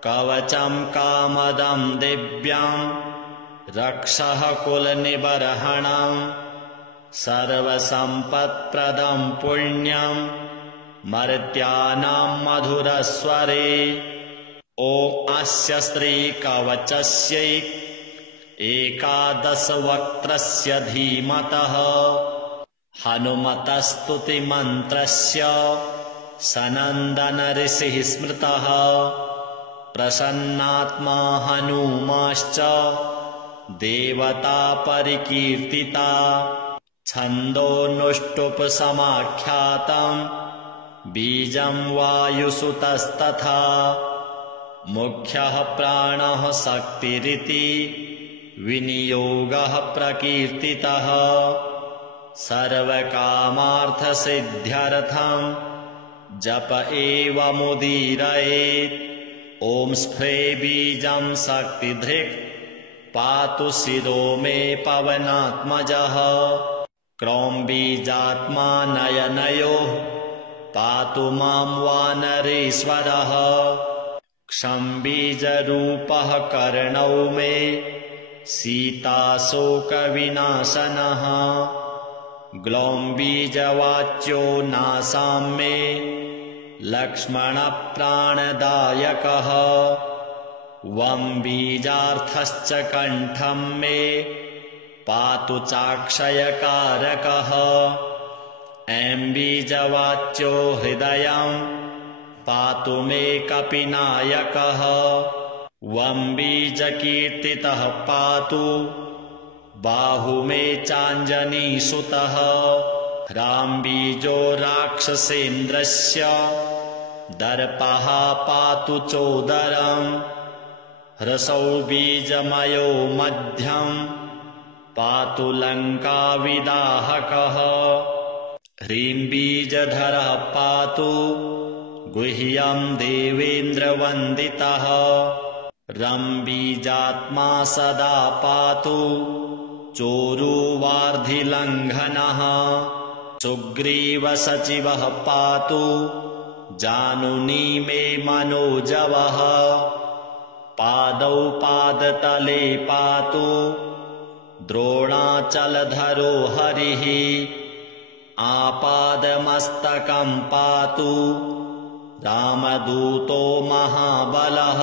कवचं कामदं दिव्यं रक्षः कुलनिबर्हणं सर्वसम्पत्प्रदं पुण्यं मर्त्यानां मधुरस्वरे ॐ अस्य श्रीकवचस्य 11वक्त्रस्य धीमतः हनुमतस्तुतिमन्त्रस्य सनन्दन ऋषिः स्मृतः प्रसन्नात्मा हनूमाश्च देवता परिकीर्तिता छन्दोनुष्टुप् बीजं वायुसुतस्तथा मुख्यः प्राणः शक्तिरिति विनियोगः प्रकीर्तितः सर्वकामार्थसिद्ध्यर्थं जप एव मुदीरयेत् ॐ स्फ्रे बीजं शक्तिधृक् पातु शिरो मे पवनात्मजः क्रौं बीजात्मा नयनयोः पातु मां वानरेश्वरः क्षं बीजरूपः कर्णौ मे सीताशोकविनाशनः ग्लौं बीजवाच्यो नासां मे लक्ष्मणप्राणदायकः वं बीजार्थश्च कण्ठं मे पातु चाक्षयकारकः ऐं बीजवाच्यो हृदयं पातु मे कपिनायकः वं बीजकीर्तितः पातु बाहु मे चाञ्जनीसुतः ह्रां बीजो राक्षसेन्द्रस्य दर्पः पातु चोदरम् ह्रसौ बीजमयो मध्यं पातु लङ्काविदाहकः ह्रीं बीजधरः पातु गुह्यं देवेन्द्रवन्दितः रं बीजात्मा सदा पातु चोरुवार्धिलङ्घनः सुग्रीवसचिवः पातु जानुनी मे मनोजवः पादौ पादतले पातु द्रोणाचलधरो हरिः आपादमस्तकं पातु रामदूतो महाबलः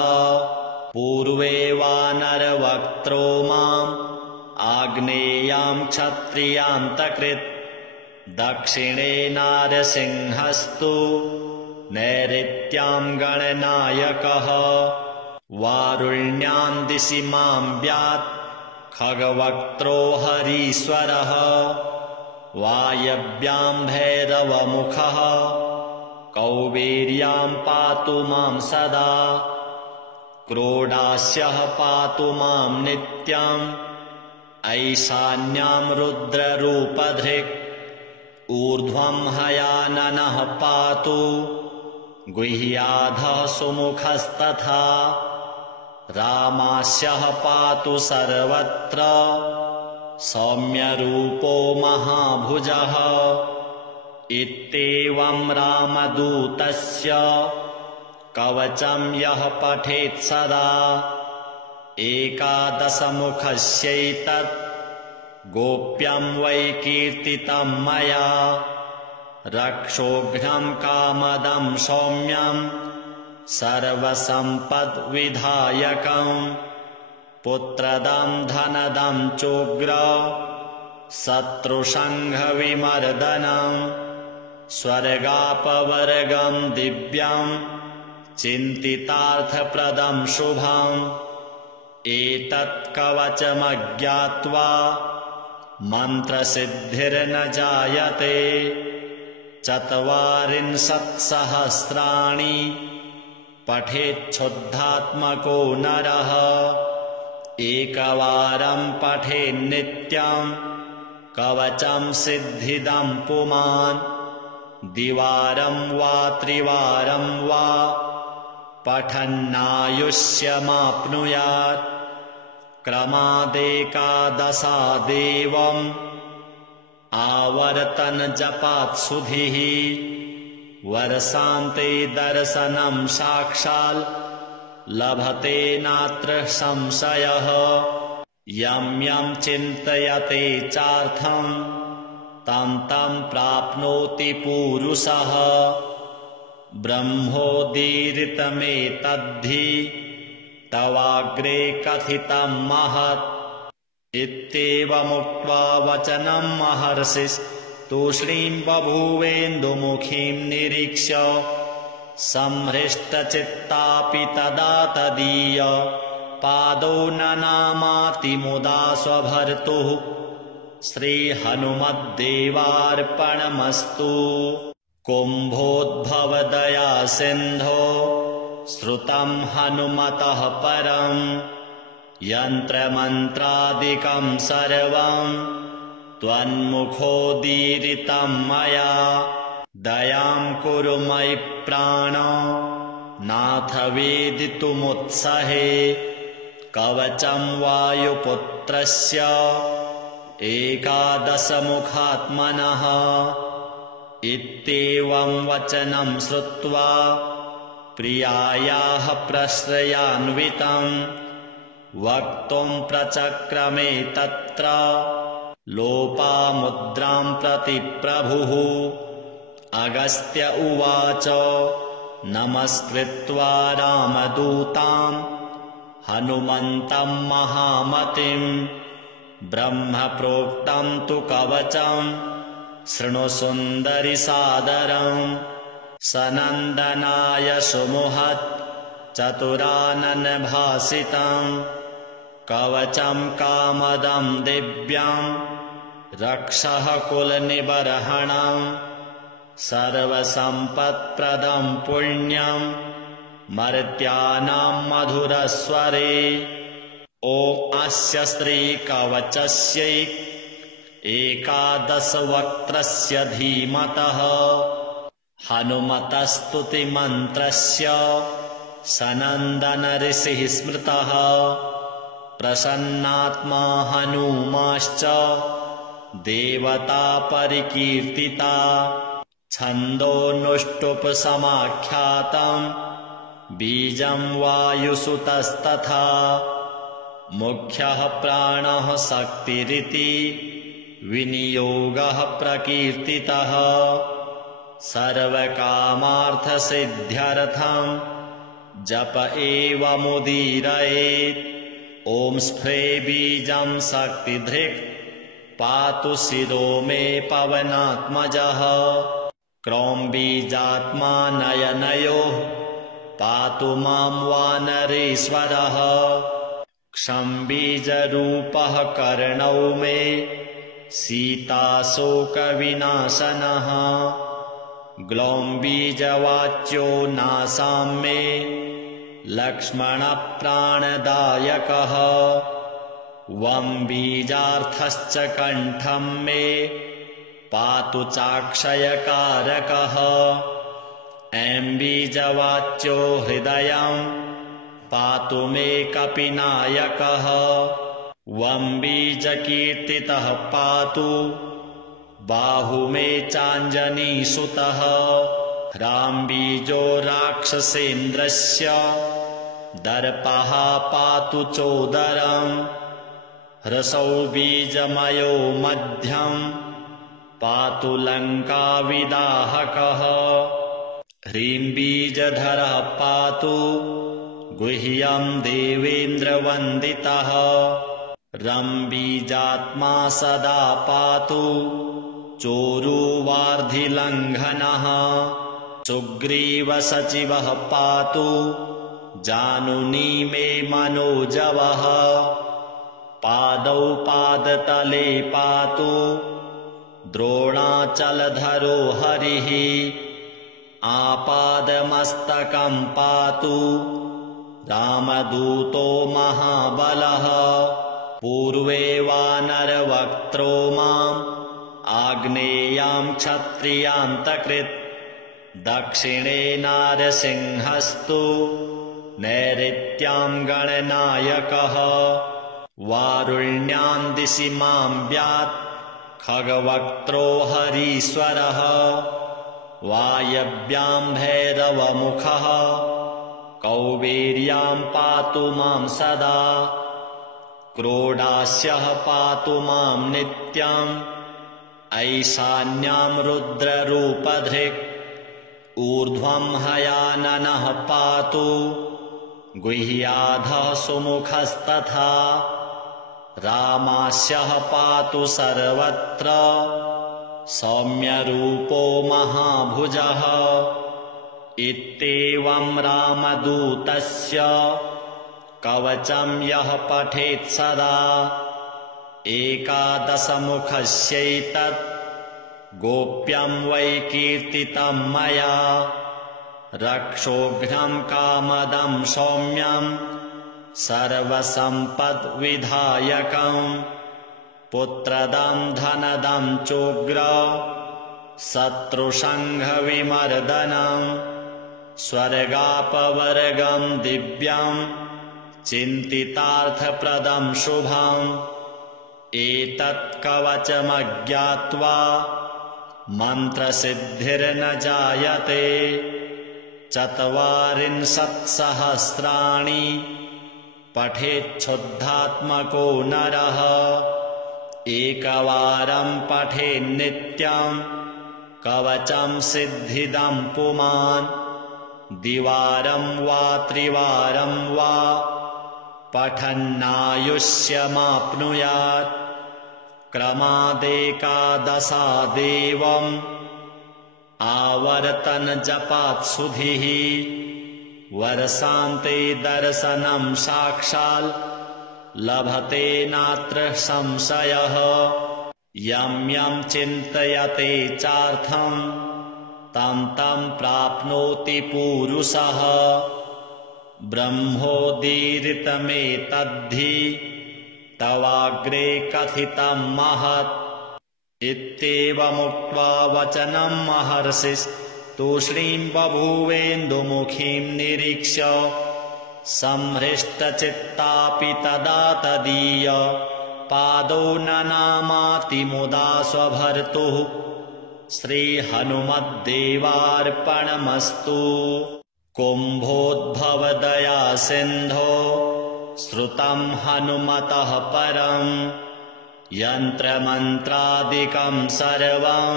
पूर्वे वानरवक्त्रो माम् आग्नेयां क्षत्रियान्तकृत् दक्षिणे नारसिंहस्तु नैऋत्यां गणनायकः वारुण्यां दिशि मां व्यात् खगवक्त्रो हरीश्वरः वायव्यां भैरवमुखः कौबेर्यां पातु मां सदा क्रोडास्यः पातु मां नित्यम् ऐशान्यां रुद्ररूपधृक् ऊर्ध्वं हयाननः पातु गुह्याधः सुमुखस्तथा रामास्यः पातु सर्वत्र सौम्यरूपो महाभुजः इत्येवं रामदूतस्य कवचं यः पठेत् सदा एकादशमुखस्यैतत् गोप्यं वै कीर्तितं मया रक्षोघ्नं कामदं सौम्यं सर्वसम्पद्विधायकं पुत्रदं धनदं चोग्र शत्रुसंघविमर्दनं स्वर्गापवर्गं दिव्यं चिन्तितार्थप्रदं शुभम् एतत् कवचमज्ञात्वा मन्त्रसिद्धिर्न जायते 40 पठेच्छुद्धात्मको नरः एकवारं पठेन्नित्यं कवचं सिद्धिदं पुमान् द्विवारं वा त्रिवारं वा पठन्नायुष्यमाप्नुयात् क्रमादेकादशादेवम् आवर्तनजपात् सुधिः वर्षान्ते दर्शनं साक्षात् लभते नात्र संशयः यं यं चिन्तयते चार्थं तं तं प्राप्नोति पूरुषः ब्रह्मोदीरितमेतद्धि तवाग्रे कथितं महत् इत्येवमुक्त्वा वचनं महर्षिस्तूष्णीं बभूवेन्दुमुखीं निरीक्ष्य संहृष्टचित्तापि तदा तदीय पादौ ननामातिमुदा स्वभर्तुः श्रीहनुमद्देवार्पणमस्तु। कुम्भोद्भवदया सिन्धो श्रुतं हनुमतः परम् यन्त्रमन्त्रादिकं सर्वं त्वन्मुखोदीरितं मया दयां कुरु मयि प्राण नाथ वेदितुमुत्सहे कवचं वायुपुत्रस्य एकादशमुखात्मनः इत्येवं वचनं श्रुत्वा प्रियायाः प्रश्रयान्वितं वक्तुं प्रचक्रमे तत्र लोपामुद्रां प्रति प्रभुः अगस्त्य उवाच नमस्कृत्वा रामदूतां हनुमन्तं महामतिं ब्रह्मप्रोक्तं तु कवचं शृणु सुन्दरि सादरं सनन्दनाय सुमुहत् चतुराननभासितं कवचं कामदं दिव्यं रक्षः कुलनिबर्हणं सर्वसम्पत्प्रदं पुण्यं मर्त्यानां मधुरस्वरे ॐ अस्य श्रीकवचस्य एकादशवक्त्रस्य धीमतः हनुमतस्तुतिमन्त्रस्य सनन्दन ऋषिः स्मृतः प्रसन्नात्मा हनूमाश्च देवता परिकीर्तिता छन्दोनुष्टुप्समाख्यातं बीजं वायुसुतस्तथा मुख्यः प्राणः शक्तिरिति विनियोगः प्रकीर्तितः सर्वकामार्थसिद्ध्यर्थं जप एव मुदीरयेत् ॐ स्फ्रे बीजं शक्तिधृक् पातु शिरो मे पवनात्मजः क्रौं बीजात्मा नयनयोः पातु मां वानरेश्वरः क्षं बीजरूपः कर्णौ मे सीताशोकविनाशनः ग्लौं बीजवाच्यो नासां मे लक्ष्मणप्राणदायकः वं बीजार्थश्च कण्ठं मे पातु चाक्षयकारकः ऐं बीजवाच्यो हृदयं पातु मे कपिनायकः वं बीजकीर्तितः पातु बाहु मे चाञ्जनीसुतः ह्रां बीजो राक्षसेन्द्रस्य दर्पः पातु चोदरम् ह्रसौ बीजमयो मध्यं पातु लङ्काविदाहकः ह्रीं बीजधरः पातु गुह्यं देवेन्द्रवन्दितः रं बीजात्मा सदा पातु चोरुवार्धिलङ्घनः सुग्रीवसचिवः पातु जानुनी मे मनोजवः पादौ पादतले पातु द्रोणाचलधरो हरिः आपादमस्तकं पातु रामदूतो महाबलः पूर्वे वानरवक्त्रो माम् आग्नेयां क्षत्रियान्तकृत् दक्षिणे नारसिंहस्तु नैऋत्यां गणनायकः वारुण्यां दिशि मां व्यात् खगवक्त्रो हरीश्वरः वायव्यां भैरवमुखः कौबेर्यां पातु मां सदा क्रोडास्यः पातु मां नित्यम् ऐशान्यां रुद्ररूपधृक् ऊर्ध्वं हयाननः पातु गुह्याधः सुमुखस्तथा रामास्यः पातु सर्वत्र सौम्यरूपो महाभुजः इत्येवं रामदूतस्य कवचं यः पठेत् सदा एकादशमुखस्यैतत् गोप्यं वै कीर्तितं मया रक्षोघ्नं कामदं सौम्यं सर्वसम्पद्विधायकम् पुत्रदं धनदं चोग्र शत्रुसङ्घविमर्दनम् स्वर्गापवर्गं दिव्यं चिन्तितार्थप्रदं शुभम् एतत् कवचमज्ञात्वा मन्त्रसिद्धिर्न जायते 40 पठेच्छुद्धात्मको नरः एकवारं पठेन्नित्यं कवचं सिद्धिदं पुमान् द्विवारं वा त्रिवारं वा पठन्नायुष्यमाप्नुयात् क्रमादेकादशादेवम् आवर्तनजपात् सुधिः वर्षान्ते दर्शनं साक्षात् लभते नात्र संशयः यं यं चिन्तयते चार्थं तं तं प्राप्नोति पूरुषः ब्रह्मोदीरितमेतद्धि तवाग्रे कथितं महत् इत्येवमुक्त्वा वचनं महर्षिस्तूष्णीं बभूवेन्दुमुखीं निरीक्ष्य संहृष्टचित्तापि तदा तदीय पादौ ननामाति मुदा स्वभर्तुः श्रीहनुमद्देवार्पणमस्तु। कुम्भोद्भवदया सिन्धो श्रुतं हनुमतः परं यन्त्रमन्त्रादिकं सर्वं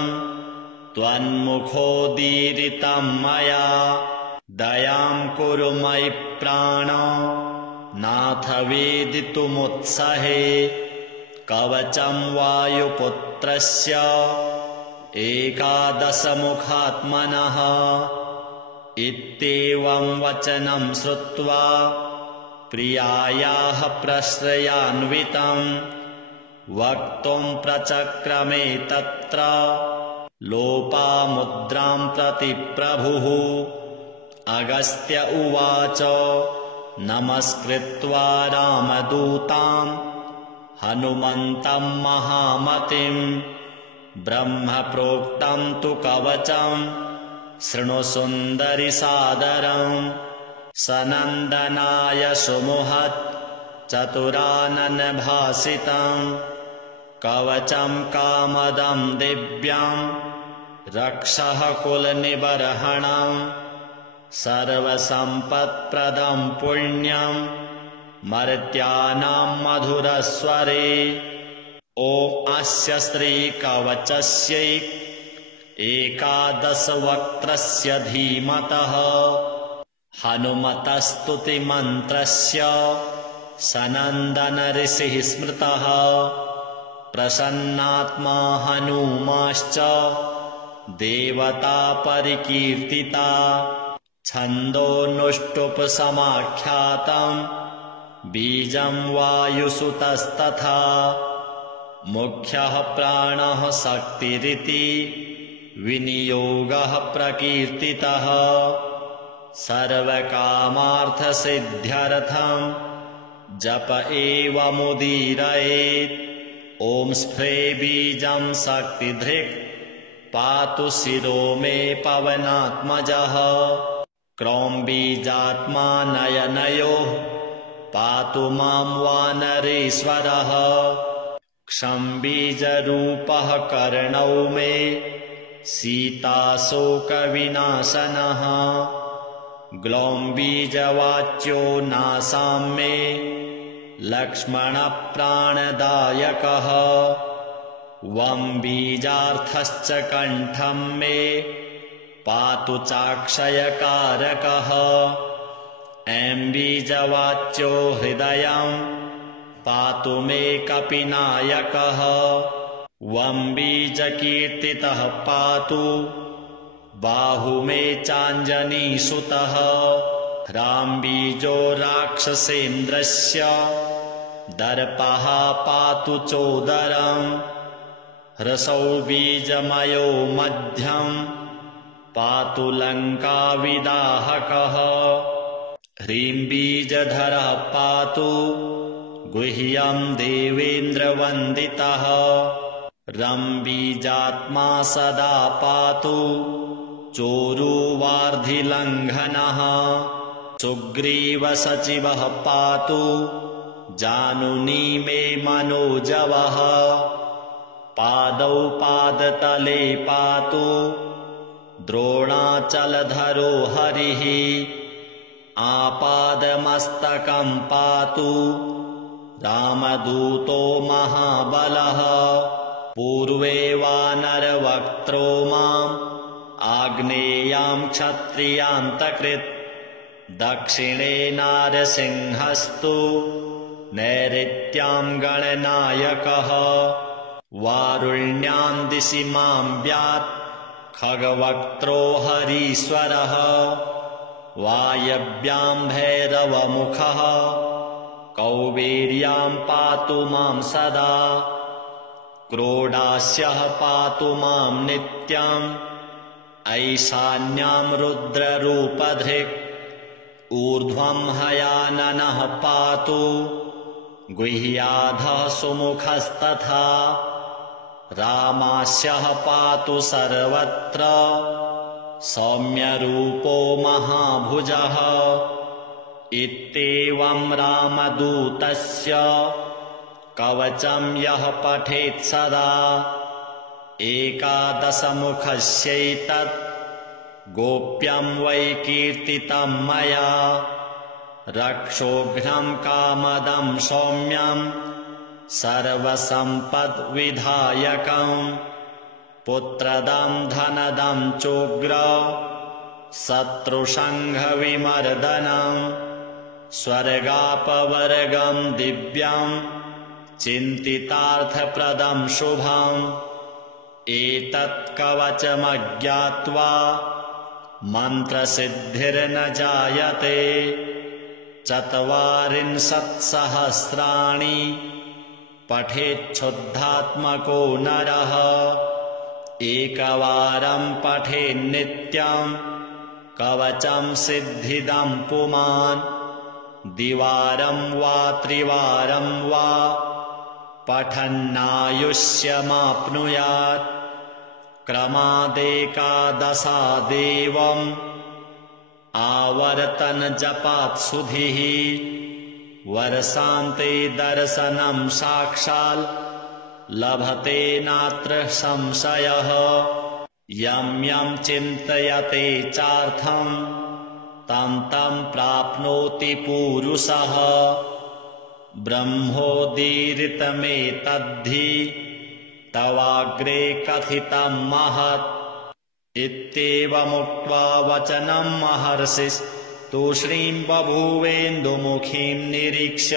त्वन्मुखोदीरितं मया दयां कुरु मयि प्राण नाथ वेदितुमुत्सहे कवचं वायुपुत्रस्य 11मुखात्मनः इत्येवं वचनं श्रुत्वा प्रियायाः प्रश्रयान्वितं वक्तुं प्रचक्रमे तत्र लोपामुद्रां प्रति प्रभुः अगस्त्य उवाच नमस्कृत्वा रामदूतां हनुमन्तं महामतिं ब्रह्मप्रोक्तं तु कवचं शृणु सुन्दरि सादरम् सनन्दनाय सुमुहत् चतुराननभासितं कवचं कामदं दिव्यं रक्षः कुलनिबर्हणं सर्वसम्पत्प्रदं पुण्यं मर्त्यानां मधुरस्वरे ॐ अस्य श्रीकवचस्यै 11वक्त्रस्य धीमतः हनुमतस्तुतिमन्त्रस्य सनन्दन ऋषिः स्मृतः प्रसन्नात्मा हनूमाश्च देवता परिकीर्तिता छन्दोनुष्टुप्समाख्यातं बीजं वायुसुतस्तथा मुख्यः प्राणः शक्तिरिति विनियोगः प्रकीर्तितः सर्वकामार्थसिद्ध्यर्थं जप एवमुदीरयेत् ॐ स्फ्रे बीजं शक्तिधृक् पातु शिरो मे पवनात्मजः क्रौं बीजात्मा नयनयोः पातु मां वानरेश्वरः क्षं बीजरूपः कर्णौ मे सीताशोकविनाशनः ग्लौं बीजवाच्यो नासां मे लक्ष्मणप्राणदायकः वं बीजार्थश्च कण्ठं मे पातु चाक्षयकारकः ऐं बीजवाच्यो हृदयं पातु मे कपिनायकः वं बीजकीर्तितः पातु बाहु मे चाञ्जनीसुतः ह्रां बीजो राक्षसेन्द्रस्य दर्पः पातु चोदरम् ह्रसौ बीजमयो मध्यं पातु लङ्काविदाहकः ह्रीं बीजधरः पातु गुह्यं देवेन्द्रवन्दितः रं बीजात्मा सदा पातु चोरुवार्धिलङ्घनः सुग्रीवसचिवः पातु जानुनी मे मनोजवः पादौ पादतले पातु द्रोणाचलधरो हरिः आपादमस्तकं पातु रामदूतो महाबलः पूर्वे वानरवक्त्रो माम् आग्नेयां क्षत्रियान्तकृत् दक्षिणे नारसिंहस्तु नैऋत्यां गणनायकः वारुण्यां दिशि मां व्यात् खगवक्त्रो हरीश्वरः वायव्यां भैरवमुखः कौबेर्यां पातु मां सदा क्रोडास्यः पातु मां नित्यम् ऐशान्यां रुद्ररूपधृक् ऊर्ध्वं हयाननः पातु गुह्याधः सुमुखस्तथा रामास्यः पातु सर्वत्र सौम्यरूपो महाभुजः इत्येवं रामदूतस्य कवचं यः पठेत् सदा एकादशमुखस्यैतत् गोप्यं वै कीर्तितं मया रक्षोघ्नं कामदं सौम्यं सर्वसम्पद्विधायकं पुत्रदं धनदं चोग्र शत्रुसंघविमर्दनं स्वर्गापवर्गं दिव्यं चिन्तितार्थप्रदं शुभम् एतत् कवचमज्ञात्वा मन्त्रसिद्धिर्न जायते 40 पठेच्छुद्धात्मको नरः एकवारं पठेन्नित्यं कवचं सिद्धिदं पुमान् द्विवारं वा त्रिवारं वा पठन्नायुष्यमाप्नुयात् क्रमादेकादशादेवम् आवर्तनजपात् सुधिः वर्षान्ते दर्शनं साक्षात् लभते नात्र संशयः यं यं चिन्तयते चार्थं तं तं प्राप्नोति पूरुषः ब्रह्मोदीरितमेतद्धि तवाग्रे कथितं महत् इत्येवमुक्त्वा वचनं महर्षिस्तूष्णीं बभूवेन्दुमुखीं निरीक्ष्य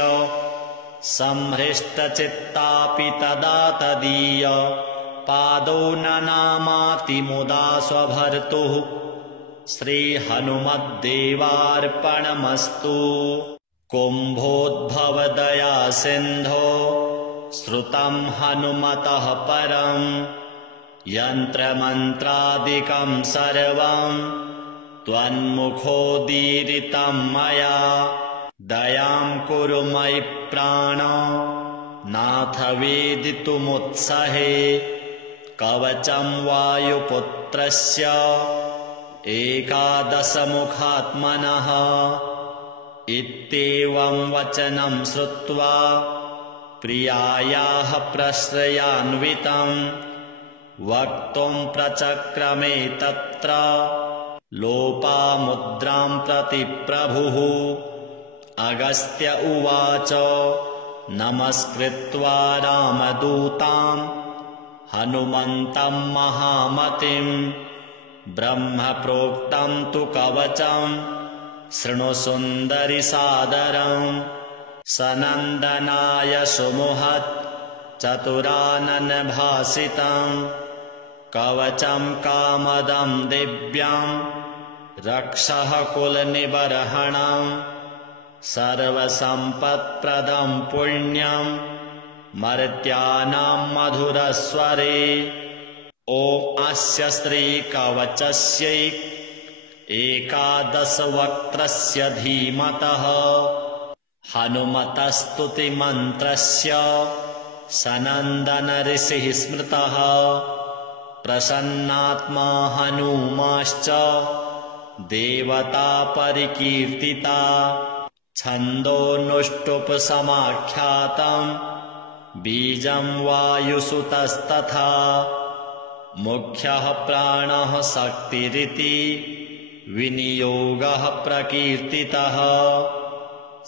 संहृष्टचित्तापि तदा तदीय पादौ ननामाति मुदा स्वभर्तुः श्रीहनुमद्देवार्पणमस्तु कुम्भोद्भवदया सिन्धो श्रुतं हनुमतः परं यन्त्रमन्त्रादिकं सर्वं त्वन्मुखोदीरितं मया दयां कुरु मयि प्राण नाथ वेदितुमुत्सहे कवचं वायुपुत्रस्य एकादशमुखात्मनः इत्येवं वचनं श्रुत्वा प्रियायाः प्रश्रयान्वितं वक्तुं प्रचक्रमे तत्र लोपामुद्रां प्रति प्रभुः अगस्त्य उवाच नमस्कृत्वा रामदूतां हनुमन्तं महामतिं ब्रह्मप्रोक्तं तु कवचं शृणु सुन्दरि सादरम् सनन्दनाय सुमुहत् चतुराननभासितं कवचं कामदं दिव्यं रक्षः कुलनिबर्हणं सर्वसम्पत्प्रदं पुण्यं मर्त्यानां मधुरस्वरे ॐ अस्य श्रीकवचस्यै एकादशवक्त्रस्य धीमतः हनुमतस्तुतिमन्त्रस्य सनन्दन ऋषिः स्मृतः प्रसन्नात्मा हनुमाश्च देवता परिकीर्तिता छन्दोनुष्टुप्समाख्यातम् बीजं वायुसुतस्तथा मुख्यः प्राणः शक्तिरिति विनियोगः प्रकीर्तितः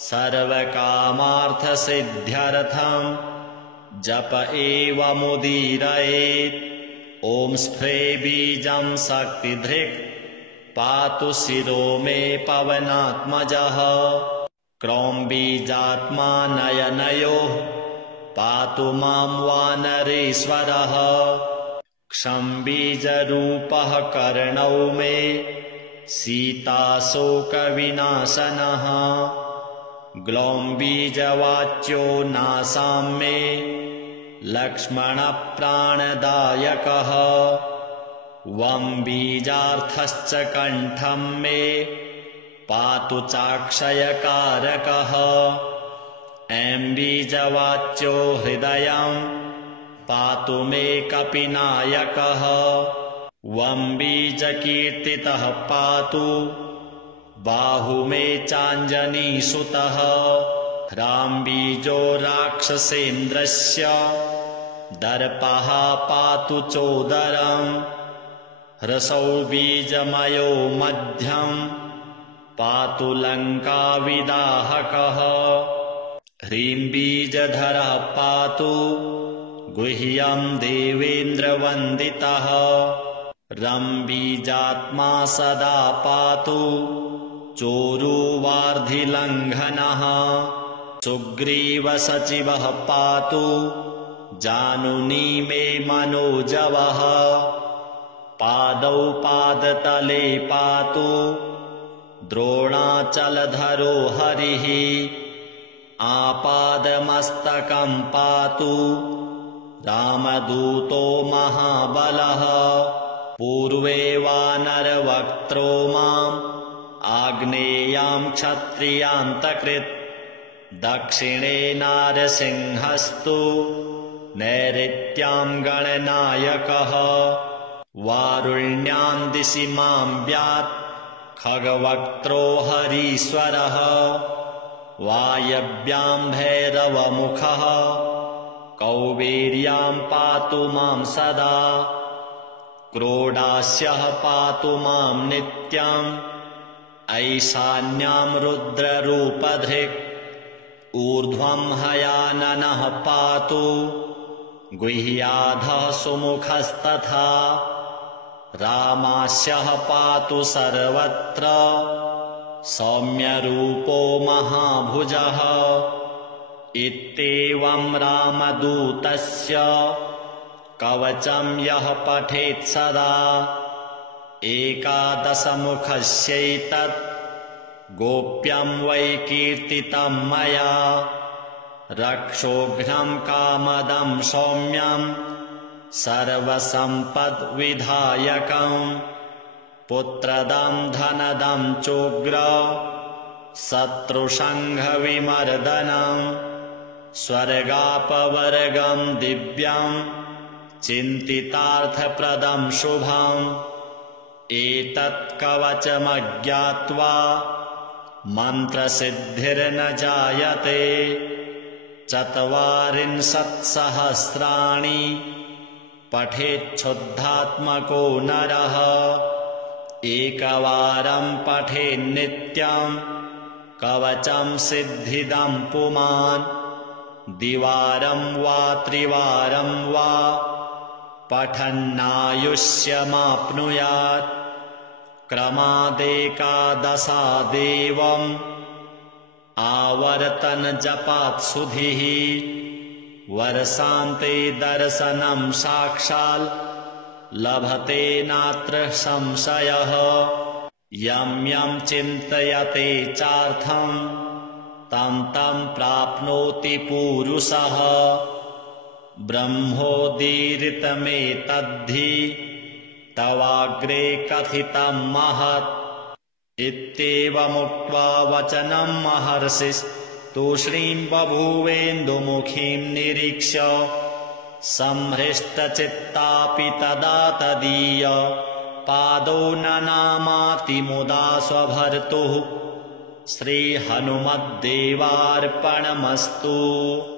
सर्वकामार्थसिद्ध्यर्थं जप एव मुदीरयेत् ॐ स्फ्रे बीजं शक्तिधृक् पातु शिरो मे पवनात्मजः क्रौं बीजात्मा नयनयोः पातु मां वानरेश्वरः क्षं बीजरूपः कर्णौ मे सीताशोकविनाशनः ग्लौं बीजवाच्यो नासां मे लक्ष्मणप्राणदायकः वं बीजार्थश्च कण्ठं मे पातु चाक्षयकारकः ऐं बीजवाच्यो हृदयं पातु मे कपिनायकः वं बीजकीर्तितः पातु बाहु मे चाञ्जनीसुतः ह्रां बीजो राक्षसेन्द्रस्य दर्पः पातु चोदरम् ह्रसौ बीजमयो मध्यं पातु लङ्काविदाहकः ह्रीं बीजधरः पातु गुह्यं देवेन्द्रवन्दितः रं बीजात्मा सदा पातु चोरुवार्धिलङ्घनः सुग्रीवसचिवः पातु जानुनी मे मनोजवः पादौ पादतले पातु द्रोणाचलधरो हरिः आपादमस्तकं पातु रामदूतो महाबलः पूर्वे वानरवक्त्रो माम् आग्नेयां क्षत्रियान्तकृत् दक्षिणे नारसिंहस्तु नैऋत्यां गणनायकः वारुण्यां दिशि मां व्यात् खगवक्त्रो हरीश्वरः वायव्यां भैरवमुखः कौबेर्यां पातु मां सदा क्रोडास्यः पातु मां नित्यम् ऐशान्यां रुद्ररूपधृक् ऊर्ध्वं हयाननः पातु गुह्याधः सुमुखस्तथा रामास्यः पातु सर्वत्र सौम्यरूपो महाभुजः इत्येवं रामदूतस्य कवचं यः पठेत् सदा एकादशमुखस्यैतत् गोप्यं वै कीर्तितं मया रक्षोघ्नं कामदं सौम्यं सर्वसम्पद्विधायकं पुत्रदं धनदं चोग्र शत्रुसंघविमर्दनं स्वर्गापवर्गं दिव्यं चिन्तितार्थप्रदं शुभम् एतत् कवचमज्ञात्वा मन्त्रसिद्धिर्न जायते 40 पठेच्छुद्धात्मको नरः एकवारं पठेन्नित्यं कवचं सिद्धिदं पुमान् द्विवारं वा त्रिवारं वा पठन्नायुष्यमाप्नुयात् क्रमादेकादशादेवम् आवर्तनजपात् सुधिः वर्षान्ते दर्शनं साक्षात् लभते नात्र संशयः यं यं चिन्तयते चार्थं तं तं प्राप्नोति पूरुषः ब्रह्मोदीरितमेतद्धि तवाग्रे कथितं महत् इत्येवमुक्त्वा वचनं महर्षिः तूष्णीं बभूवेन्दुमुखीं निरीक्ष्य संहृष्टचित्तापि तदा तदीय पादौ ननामातिमुदा स्वभर्तुः श्रीहनुमद्देवार्पणमस्तु।